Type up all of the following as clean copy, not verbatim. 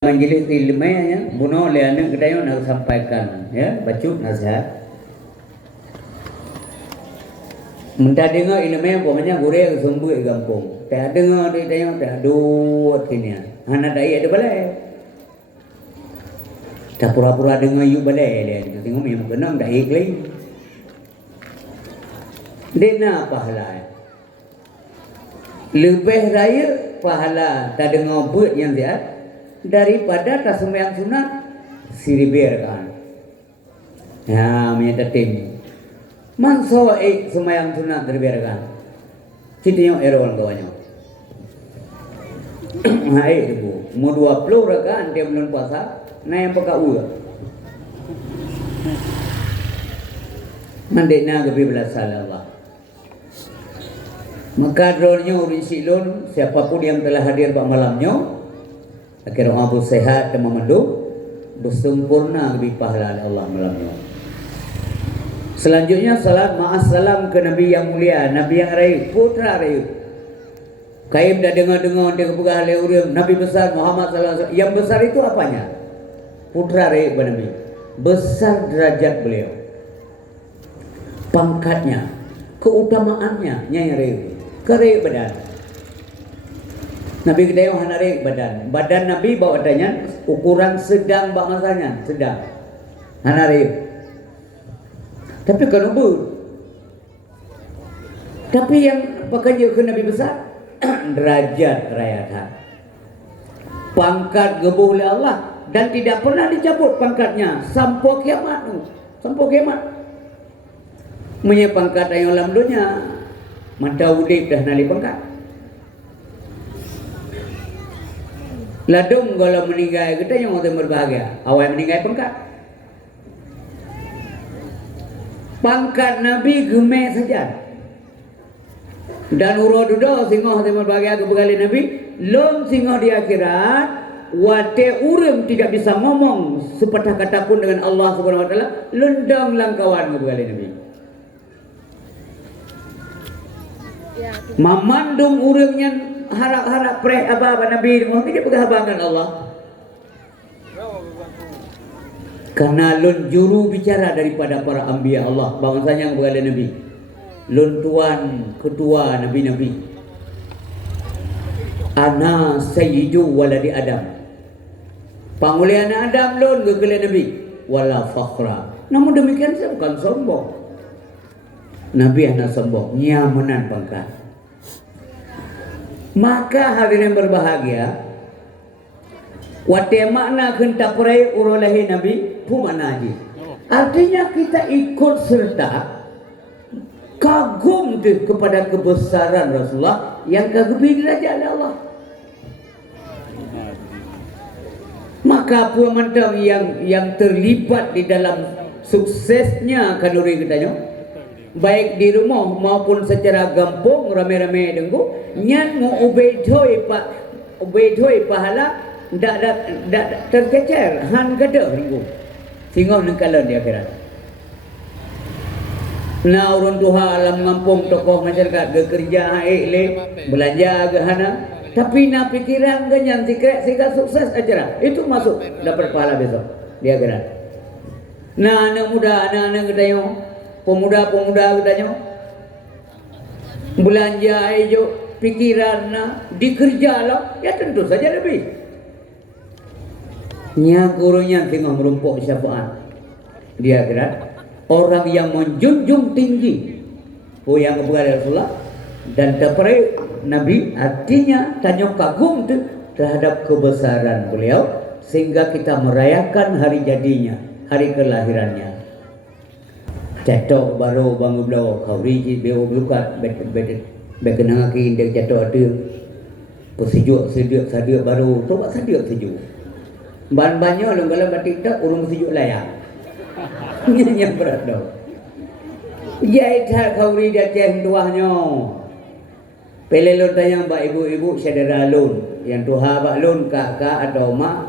Majelis ilmiahnya bunuh liana kedai nak sampaikan ya bacuk nasihat. Mentah dengar ilmiah pokoknya gurih sumbu gampung. Tak dengar dia tanya tak dua sini. Anak dai ada balai. Tak pura-pura dengar you balai dia. Tengok memang kena dai lagi. Dena pahala. Lebih raya pahala tak dengar buat yang dia daripada tak sembahyang sunat siriberkan. Ya, minta tim. Manso sembahyang sunat siriberkan. Citinya erol kawannya. Hai ibu, mau 20 rakaat dia belum puasa, na yang pakai uang. Mandekna gabi belas salah. Maka drone-nya urisi lon siapapun yang telah hadir pada malamnya akhirnya abu sehat dan memandu bersempurna lebih pahala Allah malamnya. Selanjutnya salat ma'assalam ke Nabi yang mulia, Nabi yang raih, putra raih. Kaim dah dengar-dengar dia kepegah oleh orang Nabi besar Muhammad sallallahu alaihi wasallam. Yang besar itu apanya? Putra raih kepada Nabi. Besar derajat beliau. Pangkatnya, keutamaannya nyai raih. Keraih badan. Nabi kedai hana rek badan. Badan Nabi bawa adanya ukuran sedang bak masanya, sedang. Hana rek. Tapi kan ubur. Tapi yang pekerja ke Nabi besar derajat rayatan. Pangkat gebuh oleh Allah dan tidak pernah dicabut pangkatnya sampai kiamat. Sampai kiamat. Punya pangkat yang dalam dunia. Mata udip dah nali pangkat. Ladung kalau meninggal kita yang orang berbahagia. Awal meninggal pangkat. Pangkat Nabi gemeh saja. Dan urodudo singoh yang berbahagia kebegali Nabi. Lom singoh di akhirat. Wate urim tidak bisa ngomong sepatah kata pun dengan Allah Subhanahu Wa Taala. Lundang langkawan kebegali Nabi. Memandung urimnya. Harap-harap preh apa Nabi Muhammad dia pegahbangan Allah. Karena lun juru bicara daripada para anbiya Allah, bangsanya yang berada Nabi. Lun tuan ketua Nabi-Nabi. Ana sayyidu waladi Adam. Pangulian Adam lun gegele Nabi. Wala fakhra. Namun demikian saya bukan sombong. Nabi anak sombong, nyamanan pangkat. Maka hadirin berbahagia, wate makna kenta perai urolahi Nabi pumana haji. Artinya kita ikut serta kagum kepada kebesaran Rasulullah yang kagumi derajat oleh Allah. Maka pemantam yang terlibat di dalam suksesnya kanuri kitanya, baik di rumah maupun secara gampung rame-rame dengku nyan mau ubedhoi pahala dak terkecer han gede dengku sehingga nengkalan di akhirat. Nah urun tuha alam ngampung tokoh masyarakat bekerja le belanja gahana tapi na pikiran ganyan sikret sehingga sukses acara itu masuk dapat pahala besok di akhirat. Nah anak muda anak-anak gedayong pemuda-pemuda katanya belanja aja pikiran dikerja lah ya tentu saja lebih nya gurunya tengah merumpuk syafaat di akhirat orang yang menjunjung tinggi yang kepada Rasulullah dan terperai Nabi artinya tanya kagum terhadap kebesaran beliau sehingga kita merayakan hari jadinya hari kelahirannya. Catok baru bangun belau kau riji beo belukat bekenang aki dia catok ada persejuk sejuk baru tu buat sejuk ban banyak lu kalau batik tak urung sejuk layak yang berat dah jahit kau riji dia ceh tuahnya pele lu tanya mbak ibu-ibu saudara lun yang tuha bak lun kakak atau mak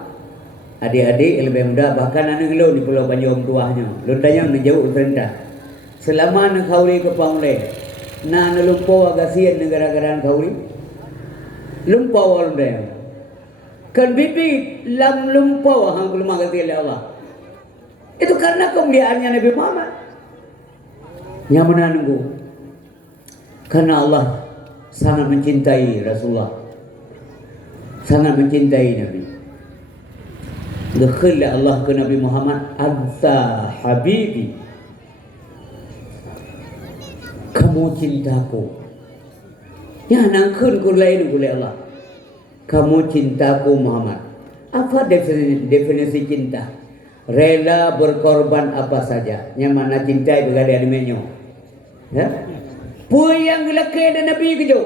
adik-adik yang lebih muda bahkan anak lu di Pulau Banjong tuahnya lu tanya menjauh perintah selama nak kauri ke Pangle na lupa agasian negara-negara kauri lupa orang dia kan bibi lam lumpau hang belum mengerti oleh Allah. Itu karena kemuliaannya Nabi Muhammad. Yang menanggu. Karena Allah sangat mencintai Rasulullah. Sangat mencintai Nabi. Dekhil Allah ke Nabi Muhammad, anta habibi. Kamu cintaku. Ya nangkun kulai Allah. Kamu cintaku Muhammad. Apa definisi cinta? Rela berkorban apa saja. Yang mana cinta itu gada animenya. Ya? Puyang lelaki dan Nabi kejo.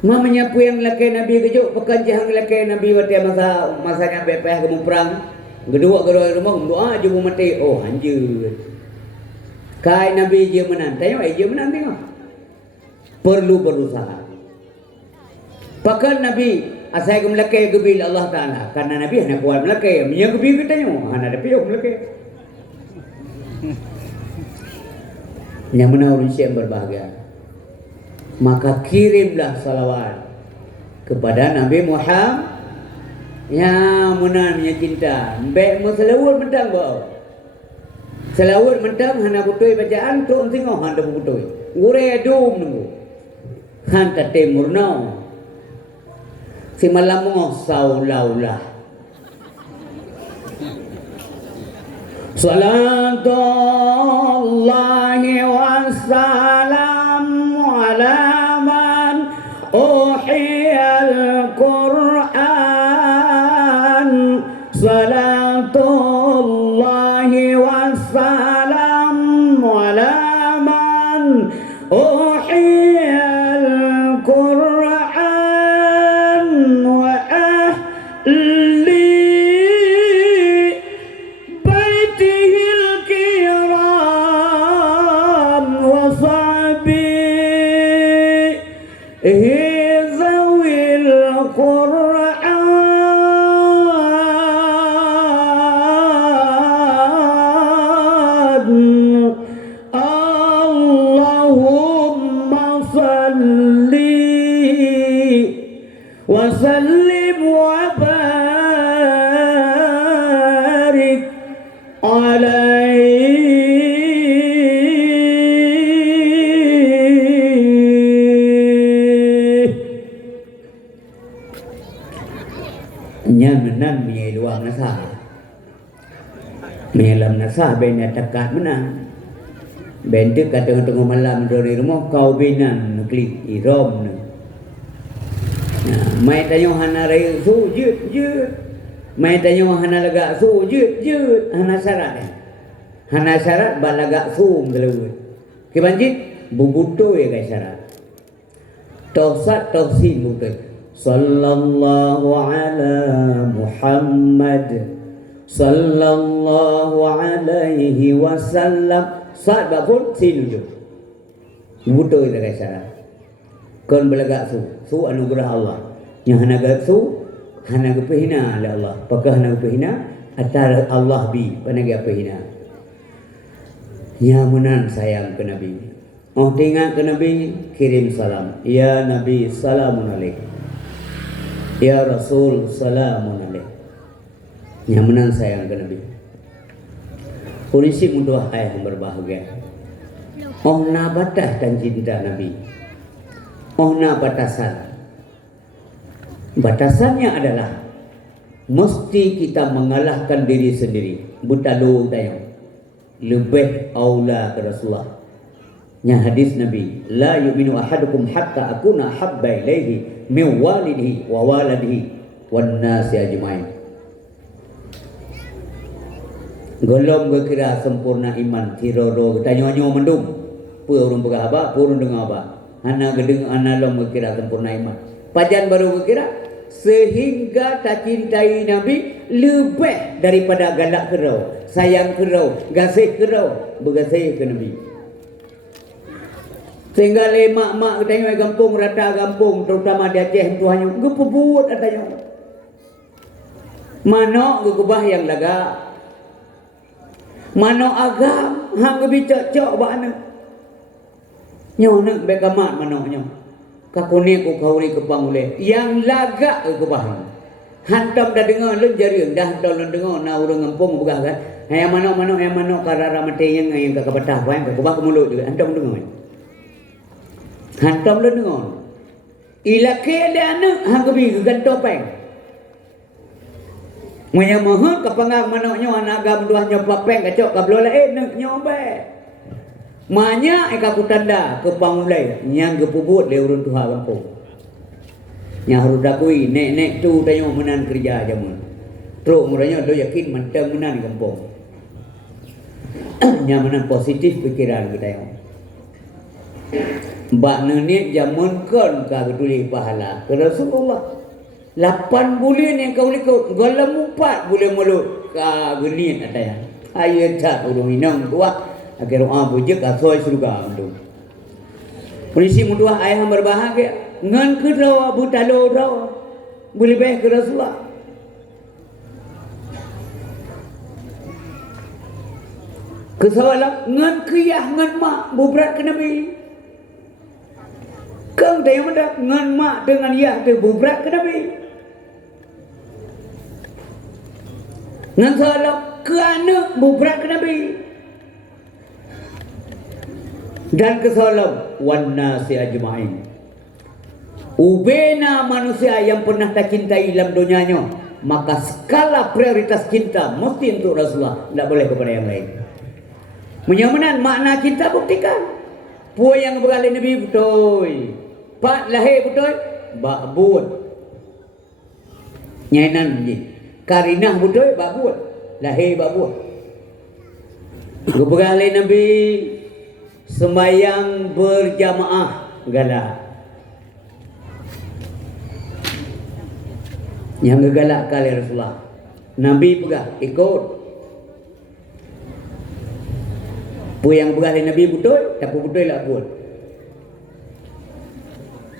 Mamanya puyang lelaki Nabi kejo. Pekan jahang lelaki Nabi waktu masanya BPH kamu perang. Gedua rumah doa aja mau mati. Oh anjir. Kai Nabi dia menang. Tengok dia menang tengok. Perlu berusaha. Pakan Nabi asal ke melakai gebil Allah Ta'ala. Karena Nabi hanya kuat melakai. Minyak gebil kita tengok. Hanya ada piyok melakai. Yang menawar yang berbahagia. Maka kirimlah salawat kepada Nabi Muhammad. Ya menangnya cinta. Baik selawat mentang bawa. Selawat mentang hana butoi bacaan tu tengok hana butoi. Ngure dum nunggu. Hanta temur no. Si malam mo saulaulah. Salatullahi wassalamu ala man uhiyal Qur'an. Salatullahi wassalamu ala man uhiyal Qur'an wa ahli baitihil kiram wa sahbihi zawil Qur'an. Allahumma salli wa sallim wa barik alaihi. Nya menang mi luang nasa. Melam nasa bena takat menang. Bentuk kata tengah malam dari rumah kau binan klik irom. Mai tanya hana rai sujud jud. Mai tanya hana lega sujud jud. Hana syarat. Hana syarat balaga sum gelawut. Kebanjit bubuto ya guys syarat. Tawsat tawsin buto. Sallallahu ala Muhammad. Sallallahu alaihi wasallam. Saat bakul sin je. Buto itu guys syarat. Kon belagak su anugerah Allah. Yang hana gak su hana kepehina oleh Allah. Pakah hana kepehina atar Allah bi panagi apehina. Ya menan sayang ke Nabi. Oh tinggal ke Nabi kirim salam. Ya Nabi salamun alaik. Ya Rasul salamun alaik. Yang menan sayang ke Nabi. Polisi mudah ayah yang berbahagia. Oh na batas dan cinta Nabi. Oh na batasan. Batasannya adalah mesti kita mengalahkan diri sendiri. Butalu tayang. Lebih aula ke Rasulullah. Nya hadis Nabi, la yu'minu ahadukum hatta akuna habba ilaihi min walidihi wa waladihi wan nasi ajmain. Golong berkira sempurna iman tiroro tanya-nyo mendung. Pu urang beraba, pu urang dengar apa. Hana gedeng ana long berkira sempurna iman. Pajan baru berkira sehingga tak cintai Nabi lebih daripada galak kerau, sayang kerau, gasih kerau, bergasih ke Nabi. Sehingga lemak-mak tengok kampung rata kampung terutama di Aceh tu hanya gepebuat katanya. Mano gegubah yang laga. Mano agam hang gebicak-cak bana. Nyo nak bekamat mano nyo. Kakuni ku kauri ke pangule yang lagak ke bahan. Hantam dah dengar len jari dah hantam len dengar na urang ngempung begah kan. Yang mana karara mate yang ka kapatah bae ka kubah mulut juga hantam dengar. Hantam len dengar. Ila ke ada anak hang kebi gan topeng. Monya mohon ka pangang manoknyo anak gam duahnya papeng kacok ka blola nek nyobe. Manya eka kutanda ke pangulai nyang gepubut le urun tuha kampung. Nya harus dakui nek tu tayo menan kerja jamun. Teruk muranya do yakin mantang menan kampung. Nya menan positif pikiran kita yo. Mbak nenek jamun kon ka geduli pahala ke Rasulullah. 8 bulan yang kau likut galam 4 bulan mulut ka gelin ataya. Ayo tak urung inang tua agar doa bujek asoi surga andu. Polisi mudua ayah berbahagia. Ngan ke rawa butalo rawa boleh baik ke Rasulullah. Kesawalan ngan kiyah ngan mak bubrat ke Nabi. Kang tayo mendak ngan mak dengan yah tu bubrat ke Nabi. Ngan sawalan ke anak bubrat ke Nabi. Dan kesawalan wan nasi ajma'in. Ubena manusia yang pernah tak cintai dalam dunianya, maka skala prioritas cinta mesti untuk Rasulullah, tidak boleh kepada yang lain. Menyamanan makna cinta buktikan. Puan yang berkali Nabi betul, pak lahir betul, bak buat nyanan je. Karinah betul, bak buat lahir bak buat. Berkali Nabi sembahyang berjamaah galak. Yang gegalak kali Rasulullah. Nabi pegah ikut. Pu yang pegah Nabi betul, tapi betul lah buat.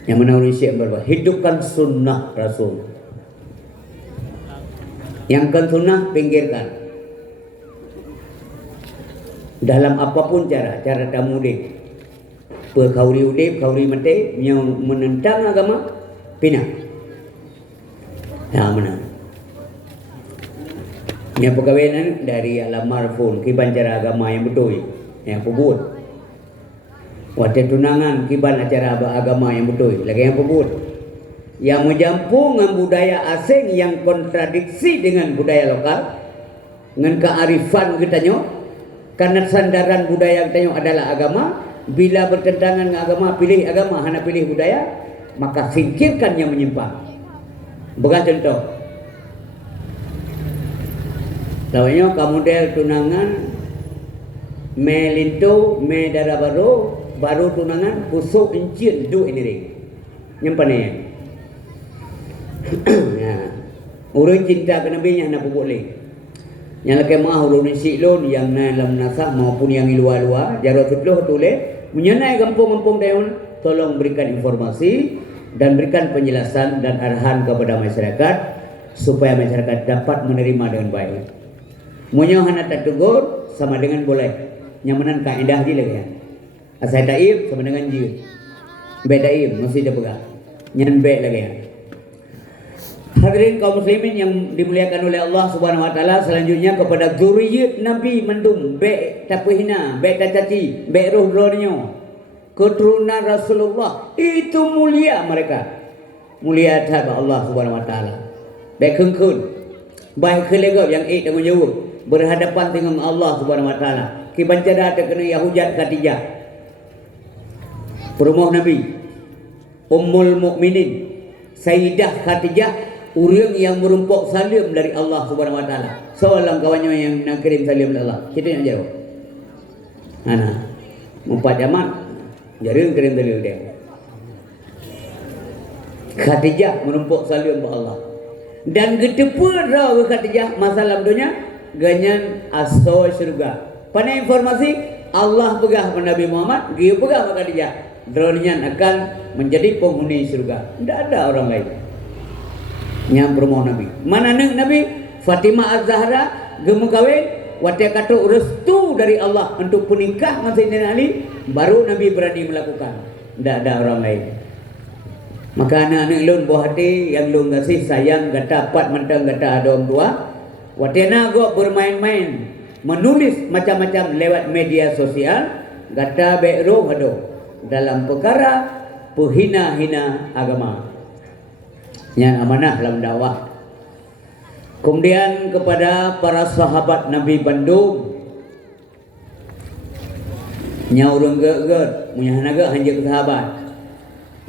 Yang mana orang Syekh berbuat hidupkan sunnah Rasul. Yang kan sunnah pinggirkan. Dalam apapun cara kamu udip. Kauri udip, kauri mati yang menentang agama pindah. Ya mana? Yang perkahwinan dari alam marfun kiban cara agama yang betul, yang pebut. Waktu tunangan kiban acara agama yang betul, lagi yang pebut. Yang menjampung dengan budaya asing yang kontradiksi dengan budaya lokal, dengan kearifan kita nyo, karena sandaran budaya kita nyo adalah agama. Bila bertentangan dengan agama, pilih agama, hanya pilih budaya, maka singkirkan yang menyimpang. Bekas contoh. Tahunya kamu del tunangan melinto me darah baru tunangan busuk encin du ini ring. Nyempane. Ya. Urang cinta ke Nabi nya nak boleh. Yang laki mah urang silon yang dalam nasah maupun yang luar-luar jarot sepuluh tulis menyenai kampung-kampung daun tolong berikan informasi dan berikan penjelasan dan arahan kepada masyarakat supaya masyarakat dapat menerima dengan baik. Munya hana tak tegur sama dengan boleh. Nyamanan kaedah je lagi ya. Asal daim sama dengan ji. Be daim mesti dia pegang. Nyan be lagi ya. Hadirin kaum muslimin yang dimuliakan oleh Allah Subhanahu wa taala, selanjutnya kepada zuriyat Nabi mendum be tapi hina, be caci, be roh-rohnya. Keturunan Rasulullah itu mulia mereka. Mulia kepada Allah Subhanahu wa taala. Baik keun. Baik kelegap yang dengan jawab berhadapan dengan Allah Subhanahu wa taala. Ki bancada terkena Yahujat Khadijah. Perumoh Nabi. Ummul Mukminin Sayyidah Khadijah, orang yang merumpok salim dari Allah Subhanahu wa taala. Seorang kawannya yang nak kirim salim dari Allah. Kita yang jawab. Ana. Empat jamak jarang kirim dalil dia. Khadijah menumpuk salim kepada Allah. Dan gedepur raw Khadijah masalah dunia ganyan asal syurga. Pada informasi Allah pegah kepada Nabi Muhammad, dia pegah kepada Khadijah. Dronian akan menjadi penghuni syurga. Tidak ada orang lain. Yang bermoh Nabi. Mana Nabi? Fatimah Az-Zahra gemu kawin. Waktu kata restu dari Allah untuk menikah dengan Sayyidina Ali, baru Nabi berani melakukan. Tidak ada orang lain. Maka anak-anak lun buah hati yang lun kasih sayang kata pat mentang kata ada orang tua. Watena go bermain-main, menulis macam-macam lewat media sosial, kata be'ro hado dalam perkara penghina-hina agama. Yang amanah dalam dakwah. Kemudian kepada para sahabat Nabi Bandung, nyaurung ge-ge, munyah naga hanya ke sahabat.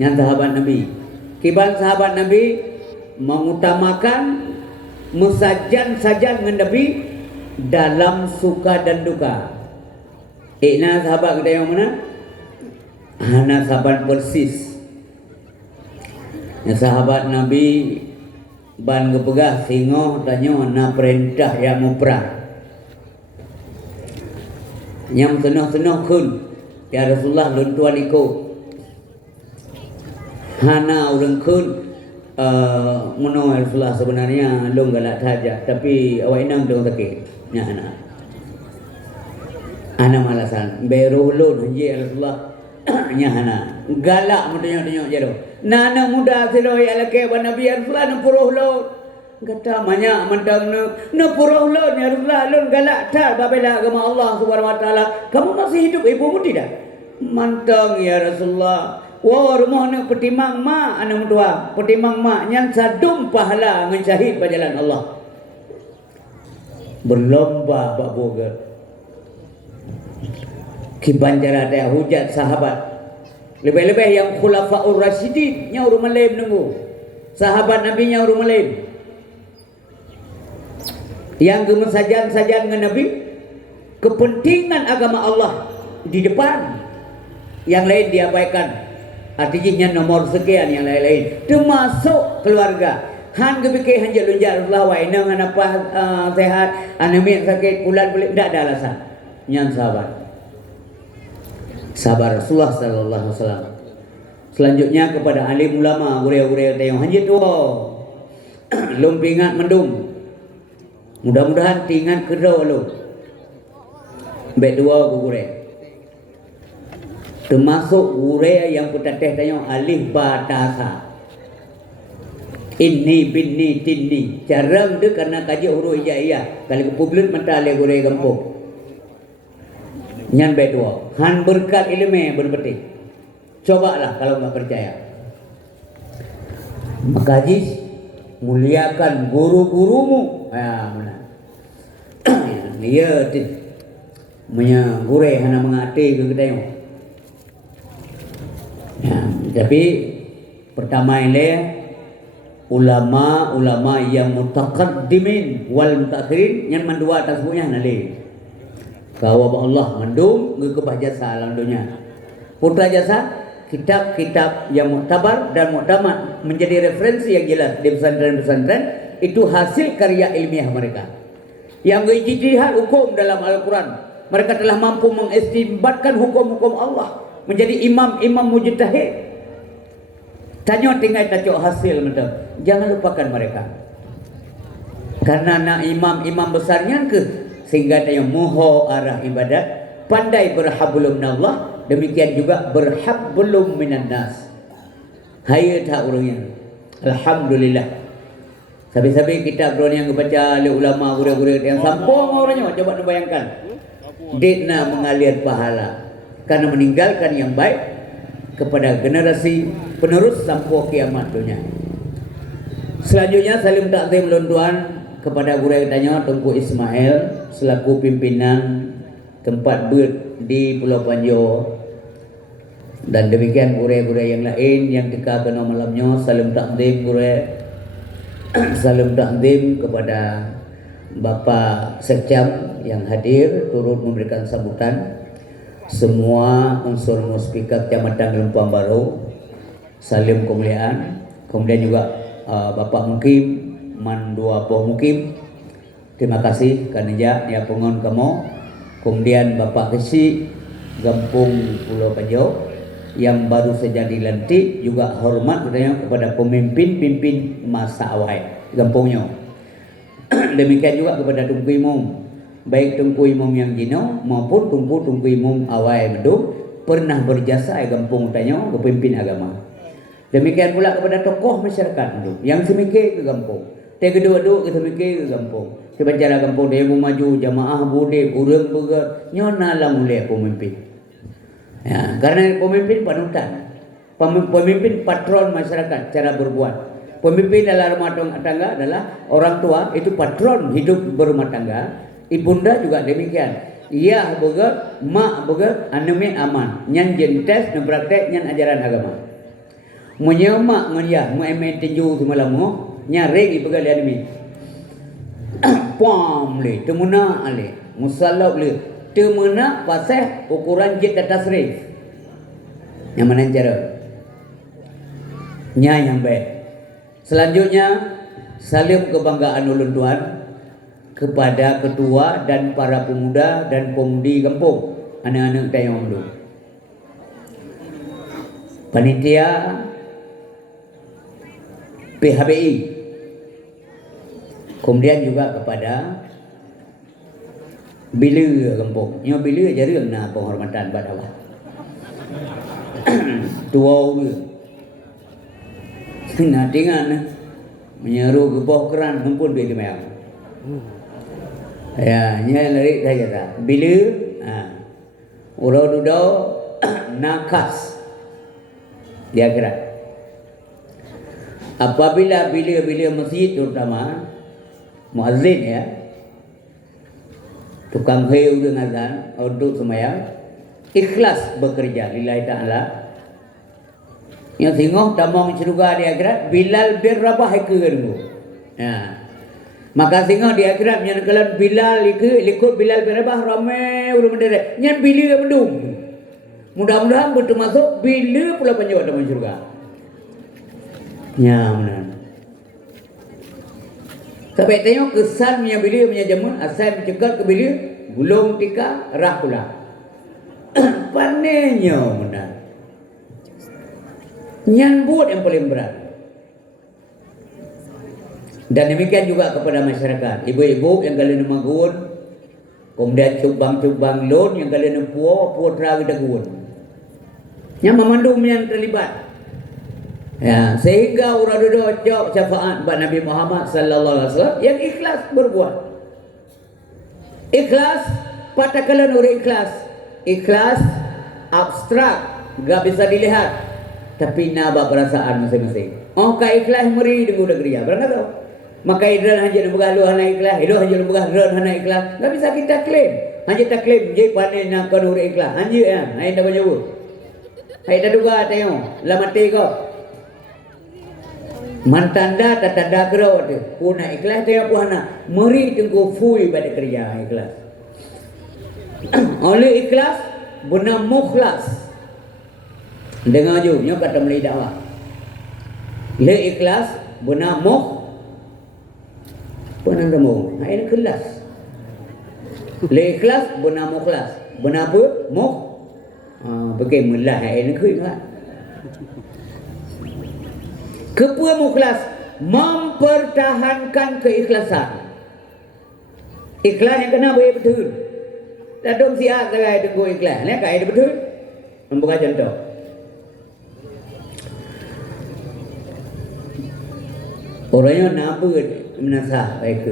Yang sahabat Nabi, kiban sahabat Nabi mengutamakan musajan-sajan dengan Nabi dalam suka dan duka. Ikna sahabat kita yang mana? Hana sahabat persis. Yang sahabat Nabi ban kepegah singo tanya na perintah yang muprah. Yang senang-senang kun ya Rasulullah lun tuan ikut. Hana orang kun menolak Rasulullah sebenarnya long galak saja, tapi awak inang dong sakit. Ya ana malasan beru lun hanji Rasulullah. Nya hana galak mudanya jero. Nana muda silo ya lake ban Nabi Rasulullah na puruh lun. Kata banyak mentang na puruh lun ya Rasulullah lun galak tar babela agama Allah Subhanahu wa taala. Kamu masih hidup ibumu tidak? Mantang ya Rasulullah. Wah rumah nak petimang mak anak tua, petimang mak yang sadum pahala mensyahid pada jalan Allah. Berlomba bak boga. Kibanjara dia hujat sahabat. Lebih-lebih yang khulafaur rasyidin nya urung malim nunggu. Sahabat Nabi nya urung malim. Yang gemesajan-sajan dengan Nabi, kepentingan agama Allah di depan, yang lain diabaikan. Artinya nomor sekian yang lain-lain termasuk keluarga. Han gebike hanja lunjar Allah wa inang apa sehat anemi sakit bulan boleh tidak ada alasan. Yang sabar Rasulullah sallallahu alaihi wasallam. Selanjutnya kepada alim ulama gure-gure tayong hanja tu lumpingat mendung. Mudah-mudahan tingat kedua lu. Baik dua gure. Termasuk gure yang putateh tanya alif ba ta sa. Inni binni tinni. Jarang dia karena kaji huruf hijaiyah. Kali publik mata le gure kampung. Nyan baik dua. Han berkat ilmu berpetik. Cobalah kalau enggak percaya. Maka haji muliakan guru-gurumu. Mana? Dia punya gure hana mengati ke kita. Ya, tapi pertama ini ulama yang mutaqaddimin wal mutakhirin yang mendua atas punya nali. Bahwa Allah mendung ke jasa alam dunia. Putra jasa kitab-kitab yang muktabar dan muktamad menjadi referensi yang jelas di pesantren-pesantren itu hasil karya ilmiah mereka. Yang ijtihad hukum dalam Al-Quran, mereka telah mampu mengistinbatkan hukum-hukum Allah menjadi imam-imam mujtahid. Tanya tinggal tacok hasil betul. Jangan lupakan mereka. Karena nak imam-imam besarnya ke sehingga tanya muho arah ibadat, pandai berhablum minallah, demikian juga berhablum minan nas. Hayat hak orangnya. Alhamdulillah. Sabi-sabi kitab drone yang dibaca oleh ulama guru-guru yang sampung orangnya, coba bayangkan. Dikna mengalir pahala karena meninggalkan yang baik kepada generasi penerus sampai kiamat dunia. Selanjutnya salim takzim lunduan kepada guru yang tanya Tengku Ismail selaku pimpinan tempat ber di Pulau Panjo, dan demikian guru-guru yang lain yang dikagak malamnya. Salim takzim guru, salim takzim kepada Bapak Sekcam yang hadir turut memberikan sambutan. Semua unsur muspika Kecamatan Lempang Baru salim kemuliaan. Kemudian juga Bapak Mukim Mandua Poh Mukim, terima kasih karena ya pengon kamu. Kemudian Bapak Kesi Gampung Pulau Panjo yang baru saja dilantik, juga hormat kepada pemimpin masa awal Gampungnya. Demikian juga kepada Tungku Imam, baik Tungku Imam yang Jino maupun Tungku Imam awal Medung pernah berjasa Gampung utanya ke pemimpin agama. Demikian pula kepada tokoh masyarakat itu yang semikir ke kampung. Dia kedua-dua ke semikir ke kampung. Sebenarnya kampung dia maju jamaah bude urang begat nyona lah mulai pemimpin. Ya, karena pemimpin panutan. Pemimpin patron masyarakat cara berbuat. Pemimpin dalam rumah tangga adalah orang tua itu patron hidup berumah tangga. Ibunda juga demikian. Ia begat, mak begat, aneme aman. Nyan jentes dan praktek nyan ajaran agama. Menyemak ngaya mengemen tinju semalam nyari di pegal anime. Pam le temuna ale musallab le temuna pasal ukuran jet atas rif. Yang mana cara? Yang baik. Selanjutnya salim kebanggaan ulun tuan kepada ketua dan para pemuda dan pemudi kampung anak-anak tayong dulu. Panitia PHBI, kemudian juga kepada bila kampung. Yang bila jadi nak penghormatan pada Allah. Tua dia. Nak tengok menyeru ke bawah keran mumpun dia kemayang. Ya, nya lari saja tak. Bila urau dudau nakas dia gerak. Apabila bila masjid terutama muazzin ya, tukang heu dengan azan untuk sembahyang ikhlas bekerja lillahi taala. Yang tengok tamang syurga di akhirat Bilal bin Rabah ke dulu. Ya. Maka tengok di akhirat yang kalau Bilal ikut Bilal bin Rabah ramai urang mendarat. Yang bila bendung. Mudah-mudahan betul masuk bila pula panjang tamang syurga. Ya benar. Sampai tengok kesan punya bila punya jamun asal mencegat ke bila gulung tika rah pula. Panenya benar. Nyambut yang paling berat. Dan demikian juga kepada masyarakat. Ibu-ibu yang kalian magun, kemudian cubang-cubang lon yang kalian putra kita gun. Yang memandung yang terlibat. Ya, sehingga orang duduk jawab syafaat buat Nabi Muhammad sallallahu alaihi wasallam yang ikhlas berbuat. Ikhlas patakalan orang ikhlas. Ikhlas abstrak, enggak bisa dilihat. Tapi nabak perasaan masing-masing. Oh, ka ikhlas meri dengan negeri ya. Berang tahu. Maka idran hanya begaluh hana ikhlas, hidup hanya begaluh hana ikhlas. Enggak bisa kita klaim. Hanya tak klaim je pandai nak kau orang ikhlas. Hanya ya, ai dah banyak. Hai dah duga tengok, la mati kau. Mantanda tanda kerau tu. Puna ikhlas dia puana. Meri tengku fui pada kerja ikhlas. Oleh ikhlas benar mukhlas. Dengar jumnya kata Melayu dakwah. Le ikhlas benar benar temu. Ini kelas. Le ikhlas benar mukhlas. Benar apa? Bagaimana ini kuat. Kepua mukhlas mempertahankan keikhlasan. Ikhlas yang kena boleh betul. Dan dong siap saya tunggu ikhlas. Ni kaya betul. Membuka contoh. Orangnya napa menasah baik.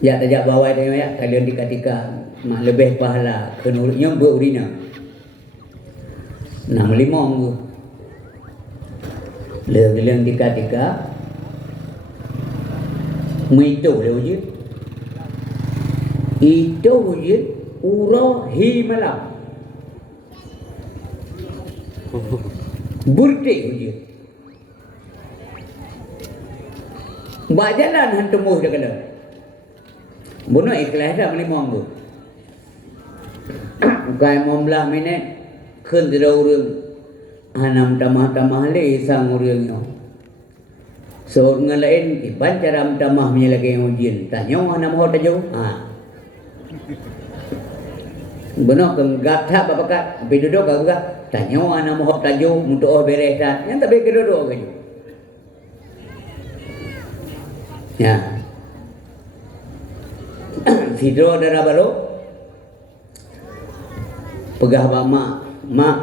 Ya tajak bawah tengok ya. Kalian dikatika mak lebih pahala kenurutnya berurina. 65 tu. Leng tika-tika Mito je Itu je Ura himalam Burtik je Buat jalan hantumu dia kena Bunuh ikhlas dah melimang tu Bukan 15 minit Kendera orang Hanam tamah-tamah le sang urangnya. So ngalain iban cara tamah punya lagi yang ujian. Tanya hanam ho tajo. Benar ke gatha bapakat be duduk agak tanya hanam ho tajo untuk oh beres dah. Yang tapi ke duduk ke. Ya. Sidro darah baru. Pegah mak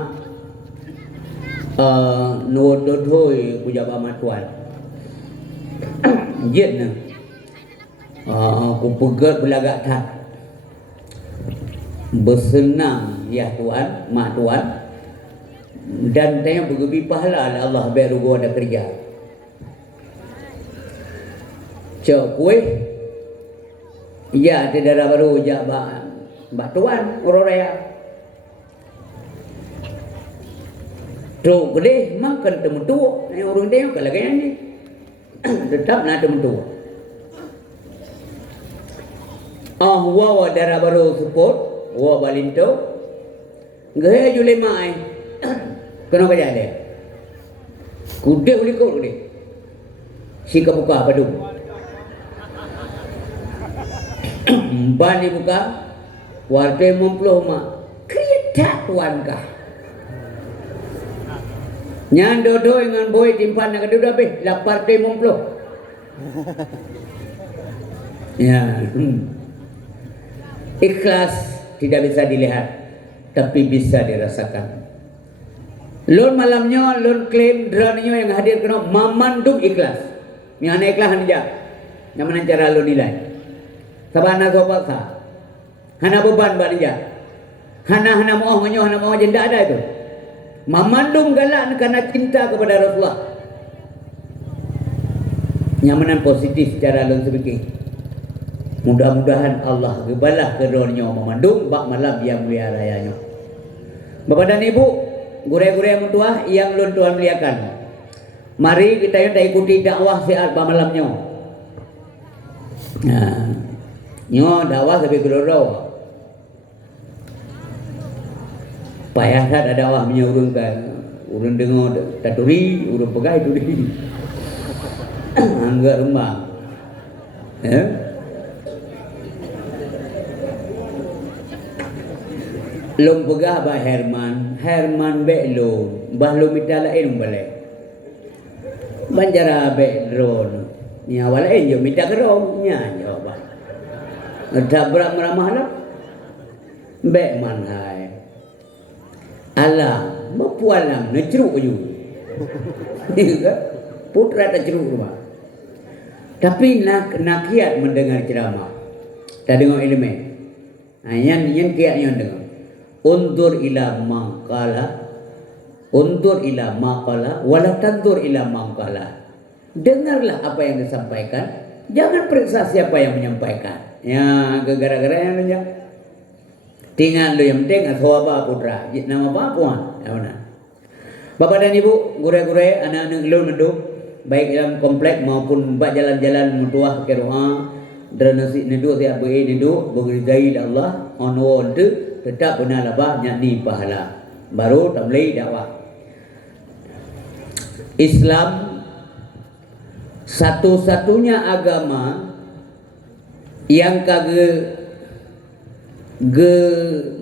nuột đôi thôi của gia ba mặt tuan giết nè ku pegat belagak tak bersenam ya Tuhan mak Tuhan dan tanya bergebi pahala Allah baru gua ada kerja cak kue ya tidak ada baru ya mbak Tuhan orang raya tu gede makan temu tua orang dia kalau kayak ni tetap nak temu tua wa darah baru support wa balinto gaya jule mai kenapa jadi kude uli ko kude si buka padu bani buka warte memploh ma kereta tuan kah nyan dodo dengan boy timpan nak duduk be lapar te memploh ya ikhlas tidak bisa dilihat tapi bisa dirasakan. Lon malamnya lon klaim drannya yang hadir kena mamandum ikhlas. Yang ikhlas hanja. Yang mana cara lon nilai. Sabana sobasa. Hana beban bak dia. Hana moh nganyo hana moh jenda ada itu. Mamandum galak karena cinta kepada Rasulullah. Yang mana positif cara lon sebegini. Mudah-mudahan Allah gebalah kedornya memandung bak malam yang mulia rayanya. Bapak dan Ibu, gure-gure yang tua yang lun Tuhan muliakan. Mari kita yang ikuti dakwah siat bak malamnya. Nah, nyo dakwah sampai geloro. Payah tak ada dakwah menyurungkan. Urun dengar taturi, urun pegai turi. Anggar rumah. Lom pegah ba Herman be lo bahlo mitala en bale banjara be drone nya wala en yo mita kero nya yo ba tabrak meramah lah be man hai ala mepualam necruk ju putra tak ceruk rumah tapi nak kiat mendengar ceramah tak dengar ilmu yang kiat yang dengar undur ila maqala wala tandur ila maqala. Dengarlah apa yang disampaikan, jangan periksa siapa yang menyampaikan. Ya, gara-gara yang aja. Tinggal lu yang penting aswaba putra. Nama apa puan? Ya mana? Bapak dan Ibu, gure-gure anak-anak lu neduk baik dalam komplek maupun bak jalan-jalan mutuah ke rumah drenasi neduk siap beri neduk berizai Allah onwon tu tetap benar labah nyani pahala baru tamlai dakwah. Islam satu-satunya agama yang kage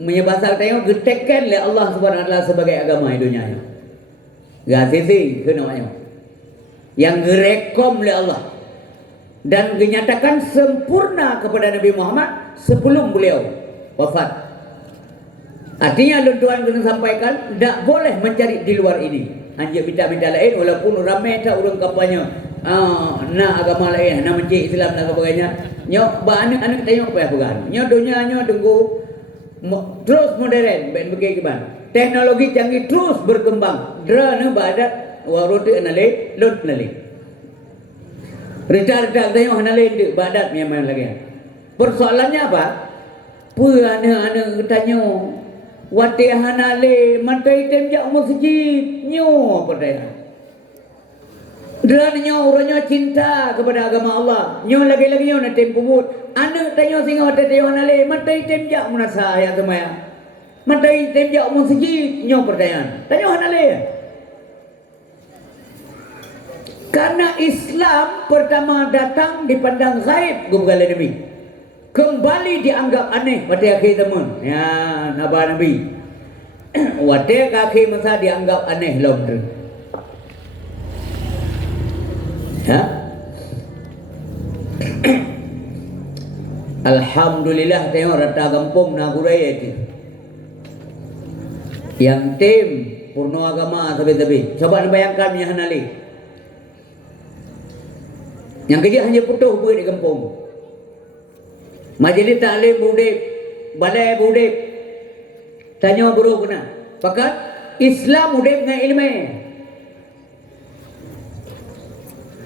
menyebasal tengok getekan oleh Allah Subhanahu wa taala sebagai agama di dunia ini. Gasisi ke namanya. Yang direkom oleh Allah dan dinyatakan sempurna kepada Nabi Muhammad sebelum beliau wafat. Artinya Tuhan kena sampaikan tak boleh mencari di luar ini. Anjir bidang-bidang lain walaupun ramai tak urang kampanye nak agama lain, nak mencari Islam dan sebagainya. Nyok ba anak-anak tengok apa bukan. Nyok dunia nyok tunggu terus modern ben bagaimana. Teknologi canggih terus berkembang. Drone badat warote anale lot nale. Rencana tengok anale badat memang lagi. Persoalannya apa? Anak-anak tanya wate hanale mantai temjak masjid nyo percaya. Dan nyo orangnya cinta kepada agama Allah. Nyo lagi-lagi nyo nak tempubut. Anak tanya singa wate teo hanale mantai temjak munasa ya semaya. Mantai temjak masjid nyo percaya. Tanya hanale. Karena Islam pertama datang dipandang gaib gubala Nabi. Kembali dianggap aneh pada akhir teman. Ya, Nabi. Pada akhir masa dianggap aneh lom tu. Ya. Alhamdulillah tengok rata kampung nak kurai itu. Yang tim purno agama tapi. Coba bayangkan yang hanali. Yang kerja hanya putuh buat di kampung. Majlis taklim budek, balai budek. Tanya buruk kena. Pakat Islam budek dengan ilmu.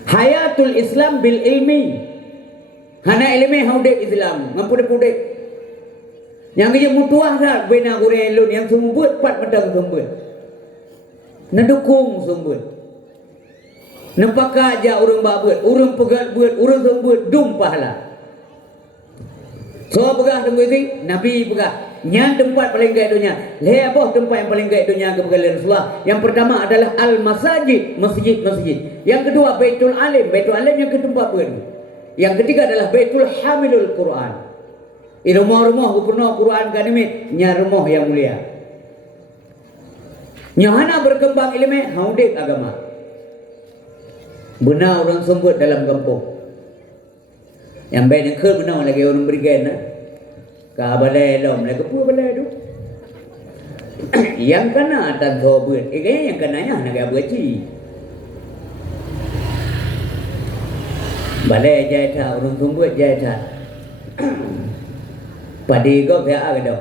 Hayatul Islam bil ilmi. Hana ilmi haudek Islam. Ngampudek-pudek. Yang kerja mutuah dah bina gurih elun yang sumbut pat pedang sumbut. Nedukung sumbut. Nampak aja orang babut, orang pegat buat, orang sumbut dum pahala. So pegah tunggu ini, Nabi pegah. Yang tempat paling gaya dunia. Lepas tempat yang paling gaya dunia kepada Rasulullah. Yang pertama adalah al-masajid, masjid-masjid. Yang kedua Baitul Alim, Baitul Alim yang ketempat pun. Yang ketiga adalah Baitul Hamilul Quran. Rumah-rumah gubernur Quran kan ini nya rumah yang mulia. Nyahana berkembang ilmu haudek agama. Benar orang sembut dalam kampung. Yang baik yang keur benar lagi orang berikan ka balai lom lagi pu balai tu. Yang kena tan sobut. Kayaknya yang kenanya nak abaci. Balai jaya orang sembut jaya. Padi kau saya ada dah.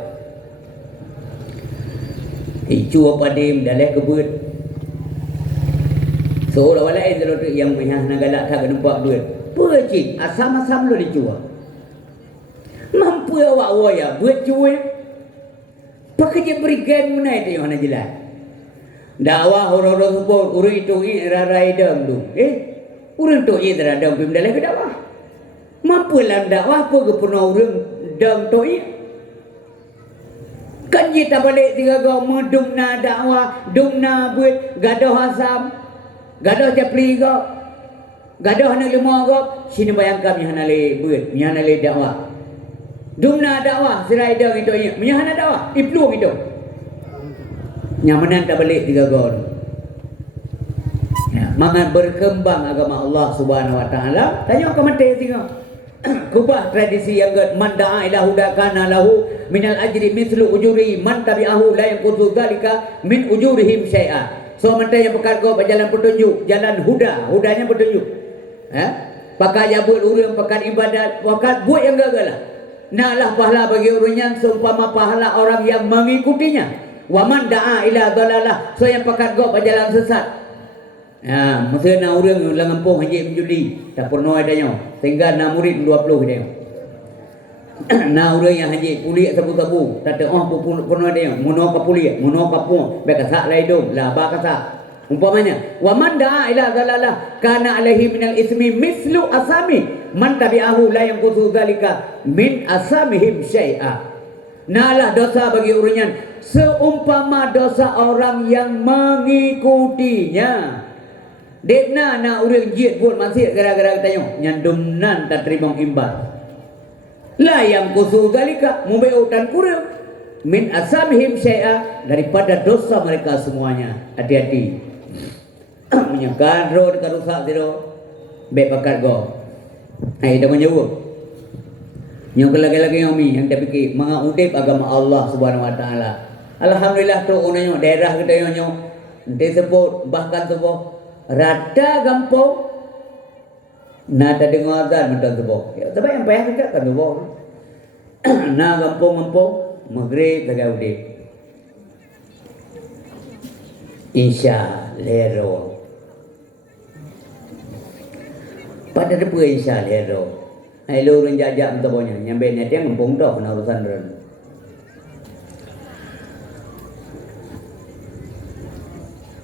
Icu padi dalam kebut. Seolah-olah itu yang punya nagalak tak nampak duit. Percik asam-asam lo dijual. Mampu awak ya buat jual. Pakai berikan mana itu yang mana jelas. Dakwah orang-orang support urang itu rarai dam tu. Urang tu radam pun dalam dakwah. Mampu lah dakwah apa ke pernah urang dam tu kan kita balik tiga gau medumna dakwah, dumna buat gadoh asam, gadoh japli gau, gadoh nak lima gau, sini bayangkan yang hanale buat, yang hanale dakwah. Dumna dakwah, serai dam itu nya, yang hana dakwah, iplung itu. Yang mana tak balik tiga gau. Ya, mangan berkembang agama Allah Subhanahu Wa Taala. Tanya ke mati tengok. Kubah tradisi yang man da'a ila huda kana lahu minal ajri mithlu ujuri man tabi'ahu la yanqutu dzalika min ujurihim syai'a. So mentah yang pekat kau berjalan petunjuk, jalan huda, hudanya petunjuk. Pakai jabut urang, pakai ibadat, pakai buat yang gagal lah. Naklah pahala bagi orang yang seumpama pahala orang yang mengikutinya. Wa man da'a ila dhalalah. So yang pekat kau berjalan sesat. Masa nak orang dalam kampung haji menjudi tak pernah adanya sehingga nak murid 20 dia. Nak orang yang haji pulik sabu-sabu tak ada pernah adanya mono ka pulik mono ka pun baik sak lai dom lah ba ka sak umpamanya wa man da'a ila dhalalah kana alaihi minal ismi mislu asami man tabi'ahu la yanqutu dzalika min asamihim syai'a. Nalah dosa bagi orang yang seumpama dosa orang yang mengikutinya. Dekna nak urang jid buat masjid gara-gara tanya nyandum nan tak terima imbas. La yang kusu galika mubaiutan kurang min asamihim syai'a daripada dosa mereka semuanya. Hati-hati. Menyangkan road karusak zero baik pakat go. Hai dah menjawab. Yang lagi-lagi yang dia fikir mengaudip agama Allah Subhanahu Wa Taala. Alhamdulillah tu onanya daerah kita yang disebut bahkan sebuah rata gampang nada dengar azan mentang sebab ya sebab yang payah kita kan sebab na gampang maghrib jaga udip insya lero pada depa insya lero ai lo run jajak mentobonya nyambe net yang gampang dah kena urusan ren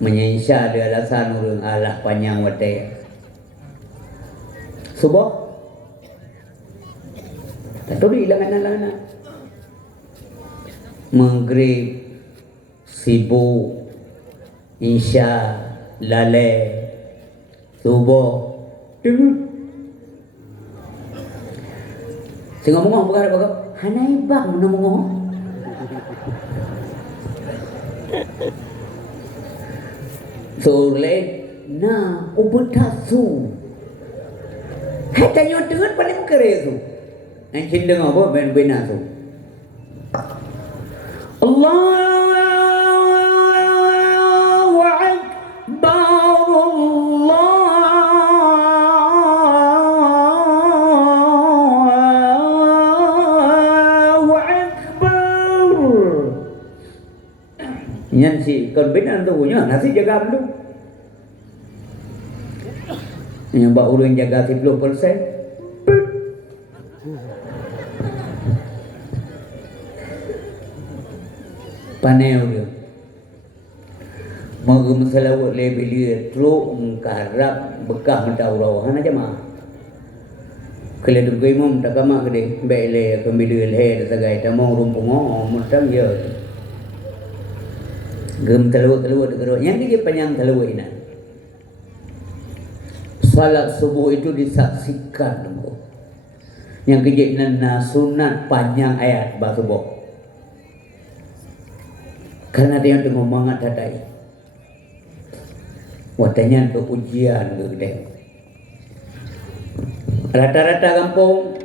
menyinsya dia alasan urang alah panjang watai subuh tak tahu hilang anak-anak maghrib sibuk insya lalai subuh dengar sing ngomong perkara hanai bang ngomong soleh na ubutasu katanya dengan paling kere tu yang cinta apa ben-bena tu Allah Nyan si konbinan tu punya nasi jaga dulu. Yang bak urang jaga 10%. Panel dia. Magum salawat lebelia tro karap bekah mentau hana jama. Kele tu goi mom takama gede bele kembili le sagai tamong rumpungo mutang ya. Gem telawat gero yang dia panjang telawat ina. Salat subuh itu disaksikan tunggu. Yang kejadian sunat panjang ayat bah subuh. Karena dia yang tengok mangat dadai. Watanya untuk ujian gede. Rata-rata kampung,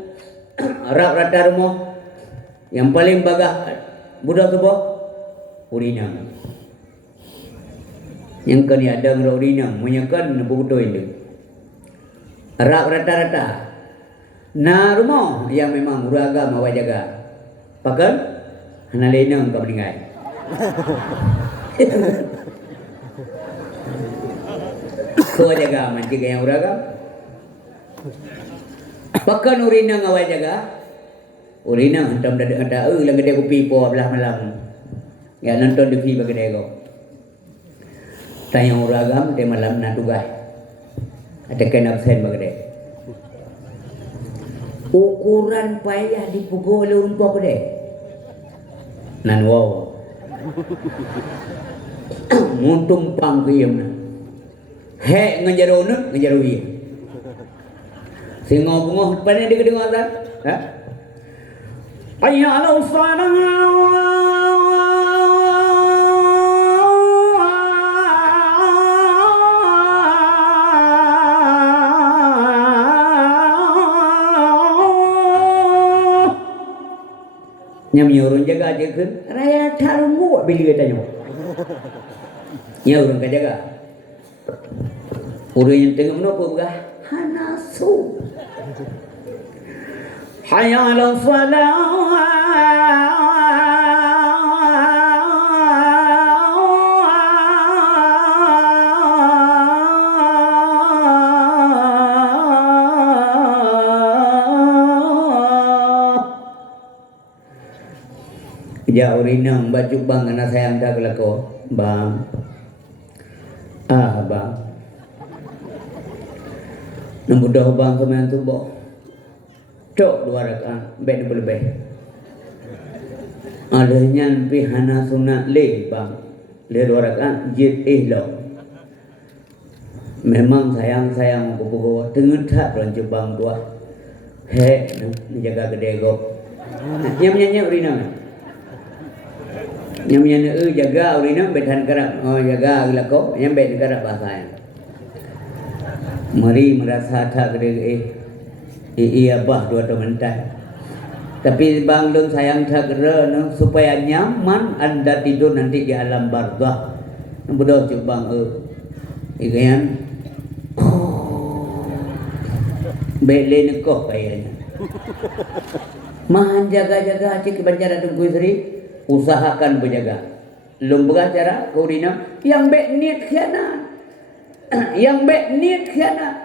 rata rumah, yang paling bagah budak subuh, urinang. Yang kini ada urinang, menyakan budak ini. Rata-rata. Nah rumah yang memang uragam awak jaga. Pakai, hana lenang kau meninggal. Kau jaga mancing yang uragam. Pakai urinang awak jaga. Urinang hentam ada lang gede kopi po belah malam. Ya nonton di TV bagede kau. Tanya uragam de malam na tugas. Ada kena absen bagede. Ukuran payah dipukul oleh rumpah gede. Nan wow. Muntung pang kiyam na. He ngejaro na, ngejaro iya. Singo bungo pane di kedeng azan. Ha? Ayya ala usana. Nyam nyorong jaga aja kan raya tarungu beli katanya nyorong ka jaga urang yang tengok menopo begah hanasu hayya ala salah ya urinang baju bang anak sayang dah kelako bang bang nombor dah bang kemen tu bo cok 2 rakaat ben lebih adanya pihana sunat le bang le 2 rakaat jid lo memang sayang kupu tengah tak rancu bang tua he jaga gede go nyam urinang nyamnya jaga urina betan kerap jaga lako yang bet kerap bahasa mari merasa tak gede iya bah 2 tementai tapi bang dong sayang tak gede supaya nyaman anda tidur nanti di alam barzah bodoh cubang ikan bele nekoh kayaknya mahan jaga cik bancara tunggu seri usahakan berjaga. Lembah cara urina yang baik niat khianat. Yang baik niat khianat.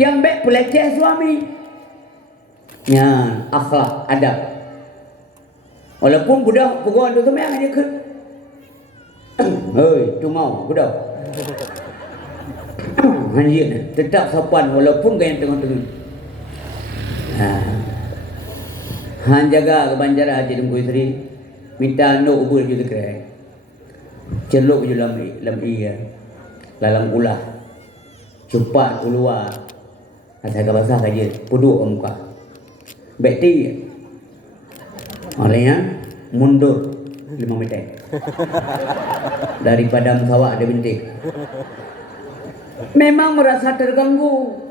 Yang baik peleceh suami. Ya, akhlak adab. Walaupun budak pukul tu memang hanya ke. Hei, tu mau budak. Hanya tetap sopan walaupun gaya tengah-tengah. Han jaga kebanjara haji tunggu isteri. Minta no ubur je dekat. Celuk je lam iya. Dalam ulah. Cepat keluar. Asal basah saja. Puduk muka. Bekti. Olehnya mundur 5 meter. Daripada musawak ada bintik. Memang merasa terganggu.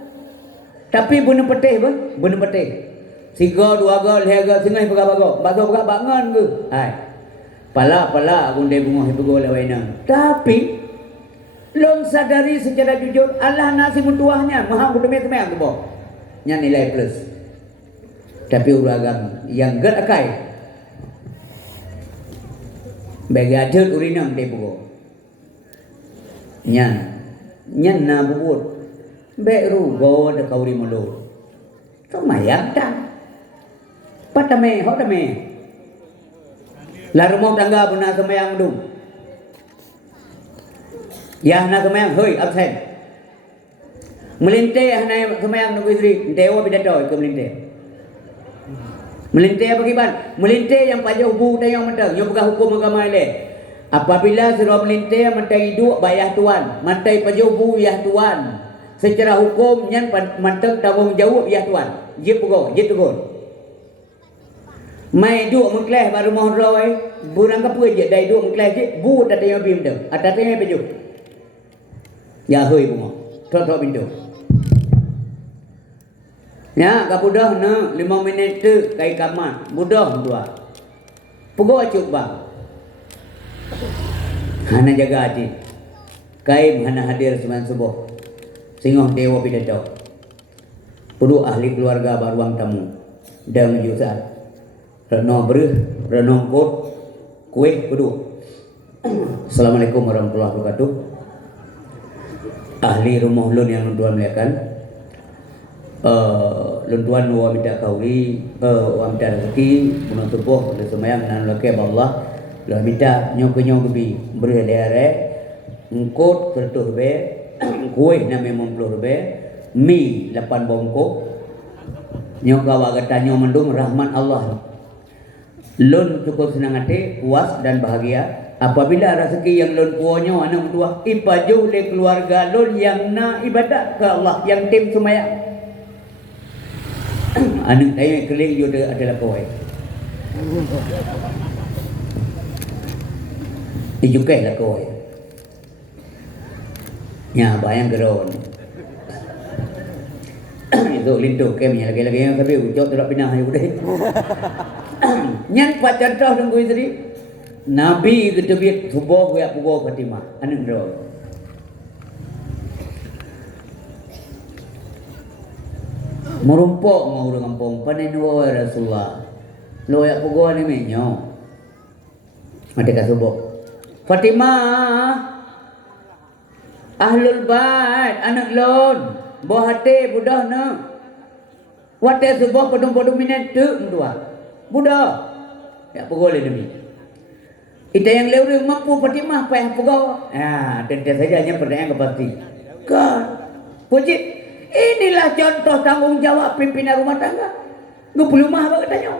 Tapi benar petih. Benar petih. 3, 2 gol, 3 gol, singai bago. Bago bangun ke. Hai. Pala gunde bunga hibugo lawaina. Tapi long sadari secara jujur Allah nasi mutuahnya maha kutemeh-temeh aku boh. Nya nilai plus. Tapi uragam yang gerakai. Bagi adat urinam dia buku. Nyan na bubut. Beru go de kauri mulu. Semayang tak. Patame, hotame. La rumah tangga pun na semayang dum. Ya na semayang hoi absen. Melinte na semayang nunggu istri. Dewa pidato ke melinte. Melinte apa kiban? Melinte yang pajak hubu dan yang mentang. Yang bukan hukum agama ini. Apabila suruh melinte mentai hidup bayar tuan. Mentai pajak hubu ya tuan. Secara hukum yang mentang tanggung jawab ya tuan. Jip tegur. Mai hidup mengkleh baru mohon roy. Burang kapur je. Dah hidup mengkleh je. Bu tak tengok bim tu. Atas tengok pajak. Ya hui bunga. Trot pintu. Ya, ka budah na 5 minit tu kai kamar. Budah dua. Pugo acuk bang. Hana jaga hati. Kai hana hadir sembilan subuh. Singoh dewa pidato. Pudu ahli keluarga baruang tamu. Dan jusaat. Reno beruh, reno kot, kue pudu. Assalamualaikum warahmatullahi wabarakatuh. Ahli rumah lun yang tuan melihatkan. Luntuan wa minta kauri wa minta rezeki bulan tubuh le semayang nan lake Allah la minta nyong bi berhere ngkot tertuh be kue na memang pelur be mi 8 bongkok nyong kawa kata nyong mendung rahmat Allah lun cukup senang hati puas dan bahagia apabila rezeki yang lun puonyo anak tua ipajuh le keluarga lun yang na ibadat ke Allah yang tim semayang anak saya keling juga adalah kau. Dijukai lah kau. Ya bayang geron. Itu lintu kemnya lagi yang tapi ucap tidak pindah ayo deh. Nyan pacar dah dengan istri. Nabi ketebit subuh ya pukul Fatimah. Anak geron. Merumpok mau orang kampung panen wa Rasulullah. Lo ya pukul ni menyo. Mati ka subuh. Fatimah Ahlul bait anak lon buah hati budah na. Wate subuh podong-podong minit tu dua. Budah. Ya pukul ni. Kita yang lewat mampu Fatimah payah pukul. Tentu saja hanya pertanyaan kepasti. Kan. Puji. Inilah contoh tanggung jawab pimpinan rumah tangga. Nggak perlu mah apa katanya.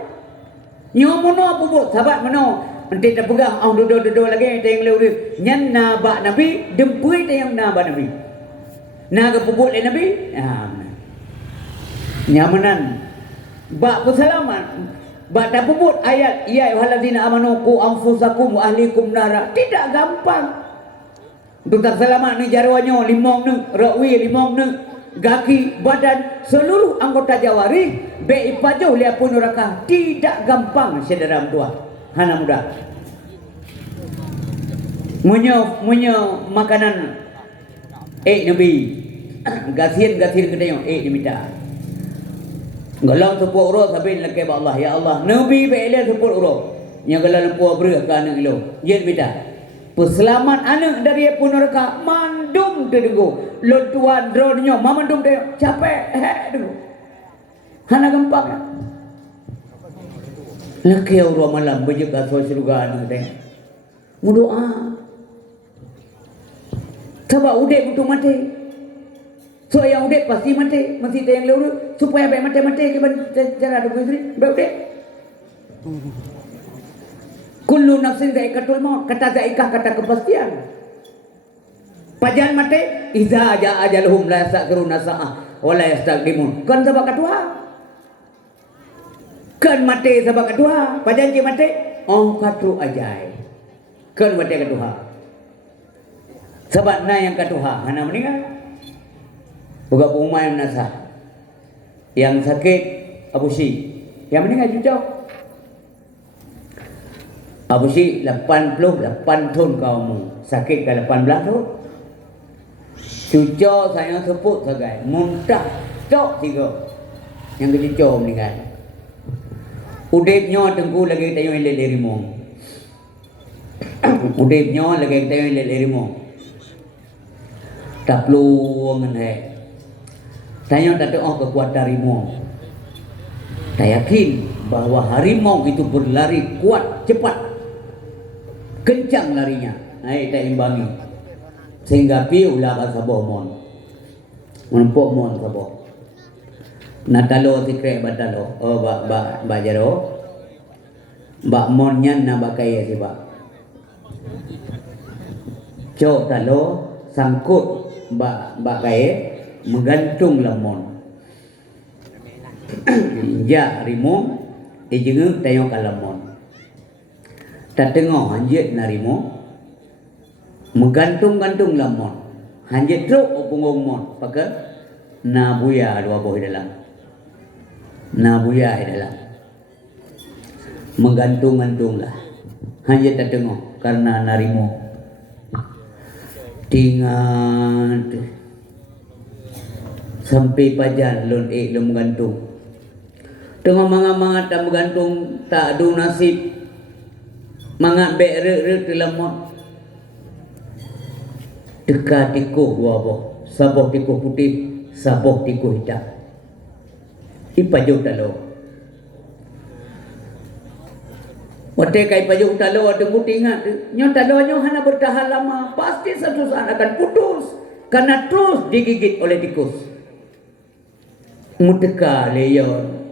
Nyo mono apa buat sahabat mono. Nanti tak pegang duduk lagi kita yang lewat. Nyan nabak Nabi dempui kita yang nabak Nabi. Naga pupuk le Nabi. Nyamanan. Bak persalaman. Bak tak pupuk ayat ya ayyuhallazina amanu qu anfusakum wa ahlikum nara. Tidak gampang. Untuk tak selamat ni jarwanyo limong ni, rakwi limong ni. Gaki, badan, seluruh anggota jawari beipajuh lihat pun neraka tidak gampang saudara tua hana mudah munyo makanan Nabi gasian kedai diminta galang sepuluh urut sampai laki Allah ya Allah Nabi beile 10 urut yang galang puak berah ke anak ilo yen minta peselamat anak dari pun neraka mandum terdengu lotuan dronnya mamandum dia capek dulu hana gampang laki orang malam berjaga soal surga anak dia berdoa sebab udik butuh mati so yang udik pasti mati mesti dia yang lewat supaya baik mati cara ada istri baik udik kullu nafsin dha'iqatul maut kata dha'iqah kata kepastian pajan mati iza jaa ajaluhum la yastaqiruna sa'ah wa la yastaqdimun kan sebab kedua kan mati sebab kedua pajan je mati katu ajai kan mati kedua sebab na yang kedua hana meninggal buka umay nasa yang sakit Abu Sy yang meninggal juga Abu Sy 88 tahun kamu sakit ke 18 tahun cucu saya sebut sebagai muntah cok tiga yang cucu meninggal udipnya tengku lagi tanya ile dari mom Udipnya lagi kita lihat harimau. Tak perlu ngenai. Tanya tak tahu kekuatan harimau. Tak yakin bahwa harimau itu berlari kuat, cepat, kencang larinya. Naik tak imbangi. Sehingga piu lah saboh mon. Menumpuk mon saboh. Natalo tikre batalo. Oh ba jaro. Ba mon nyan na ba kaya si ba. Cok talo sangkut ba kaya menggantung lemon. Ja harimau ijengeng tayong kalamon. Tak tengok hanjit narimo menggantung-gantung lemon. Hanjit truk opung mon pakai na buya dua boh dalam. Na buya dalam. Menggantung-gantung lah. Hanjit tak tengok karena narimo. Tingat sampai pajan lon lom gantung. Tengah mangat tak bergantung tak ada nasib. Mangat bek dalam mod. Dekat tikuh dua boh. Saboh tikuh putih, saboh tikuh hitam. Ipajuk talo. Waktu kai pajuk talo ada putih ingat. Nyo talo nyo hana bertahan lama. Pasti satu saat akan putus. Karena terus digigit oleh tikus. Muteka leyon.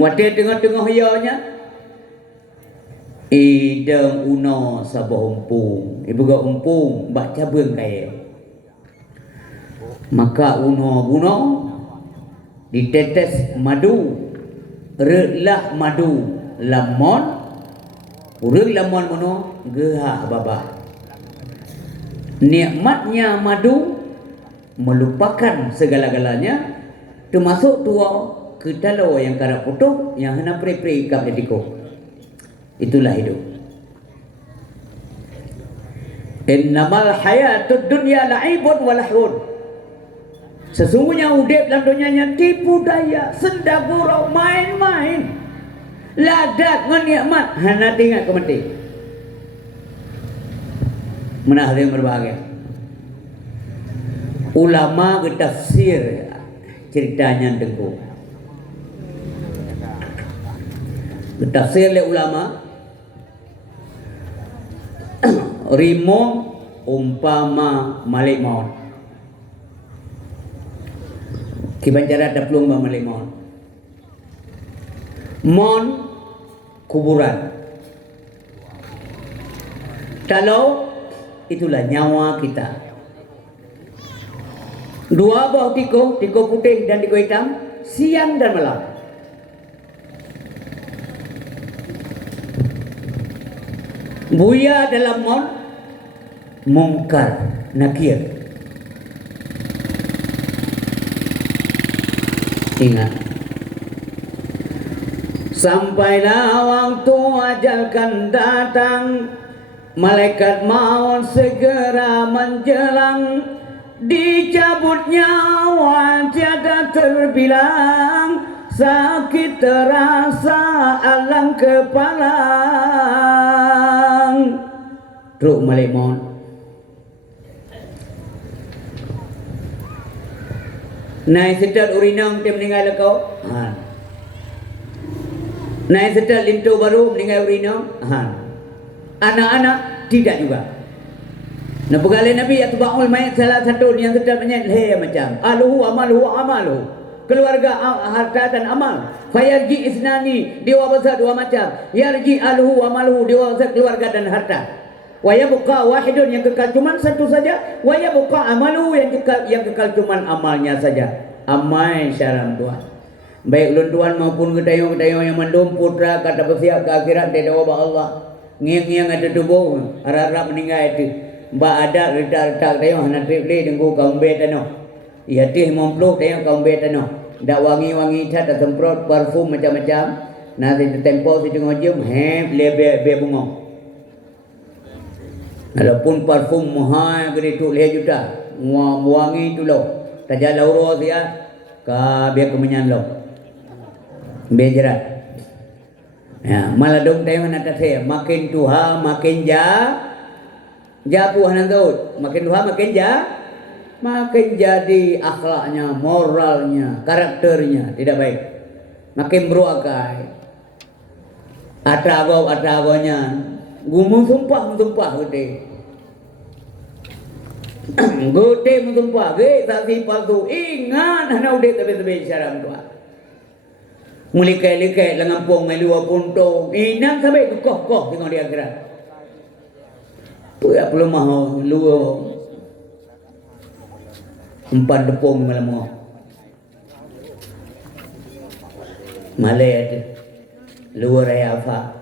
Waktu tengah-tengah hianya idam uno sabah umpung. Ibu ga umpung baca beng kaya. Maka uno ditetes madu. Relah madu lamon. Urang lamon mono geha babah. Nikmatnya madu melupakan segala-galanya termasuk tua ketalo yang kara putuk yang hena pre-pre ikap dediko. Itulah hidup. Innamal hayatud dunya la'ibun wa lahun. Sesungguhnya udip dalam dunia tipu daya, senda gurau, main-main. Ladat nikmat hana tinggal ke mati. Menah yang berbahagia. Ulama bertafsir ceritanya tengku. Bertafsir oleh ulama rimong umpama malik maut. Kibancara ada pelung malik maut. Mon kuburan. Kalau itulah nyawa kita. Dua buah tiko putih dan tiko hitam, siang dan malam. Buya dalam mon, mungkar, nakir. Ingat. Sampailah waktu ajal kan datang, malaikat maut segera menjelang, dicabut nyawa tiada terbilang, sakit terasa alang kepala. Truk malik maut. Naik sedar urinang dia meninggal kau. Naik sedar lintu baru meninggal urinang. Anak-anak tidak juga. Nah pegawai Nabi atba'ul mayat salah satu yang sedar mayat macam aluhu amaluhu. Keluarga harta dan amal. Fayarji isnani dewa besar dua macam. Yarji aluhu amaluhu dewa besar keluarga dan harta. Wa yabqa wahidun yang kekal cuma satu saja. Wa yabqa amaluhu yang kekal cuma amalnya saja. Amal syaram Tuhan. Baik luntuan maupun ketayong-ketayong yang mendum putra kata bersiap ke akhirat tidak wabah Allah. Ngiang-ngiang ada tubuh harap-harap meninggal itu. Mbak ada redak-redak tayong hana tripli dengku kaum betano. Ia tih mempluk tayong kaum betano. Dak wangi-wangi cat semprot parfum macam-macam. Nanti tempo si tengok jam lebe bungong. Walaupun parfum mahal gede tu 5 juta. Wangi tu lo. Tajak lauro dia ka biar kemenyan lo. Bejerat. Ya, malah dong tayo mana tadi makin tua makin jabuh nanti makin tua makin jadi akhlaknya, moralnya, karakternya tidak baik. Makin beruakai. Ada-agawnya gumung sumpah gede. Gede sumpah, gede tapi palsu. Ingat hana udah tapi syaram tua. Mulikai-likai lengampung meliwa puntung. Inang sampai koh tengok dia gerak. Tu ya perlu mahu luar. Empat depung malam mau. Malay ada. Luar raya apa?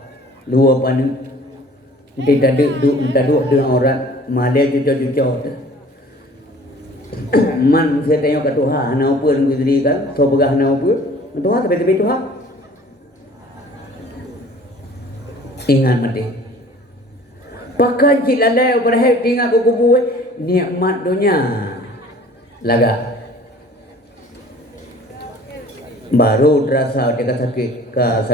Luar panu. Tidak duduk dengan orang. Malay cucuk-cucuk. Man saya tengok ke Tuhan. Hana apa yang diri kan? So pegah hana apa? Tuhan tapi Tuhan. Ingat mati. Pakai cilalai berhenti tinggal kubu nikmat dunia. Laga. Baru terasa dia sakit, ka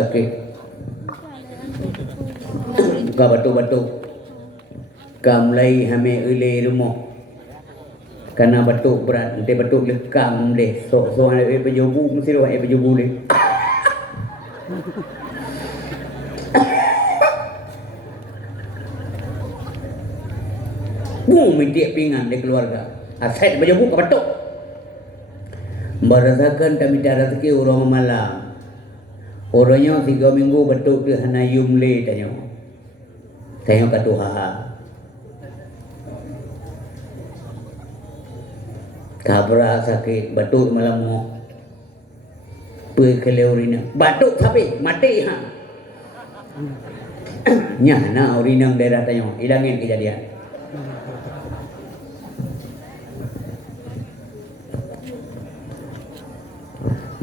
batu-batu. Ka mulai hame ule rumah. Karena batuk berat, nanti batuk lekang deh. So ada pejubu, mesti ada pejubu deh. Minta pinggan di keluarga. Aset pejubu ke batuk. Merasakan kami dah rezeki orang malam. Orangnya 3 minggu batuk dia hana yumle tanya. Tengok ke Tuhan. Kabra sakit batuk malam mo urina batuk tapi mati ha nyana urina daerah tanya hilangin kejadian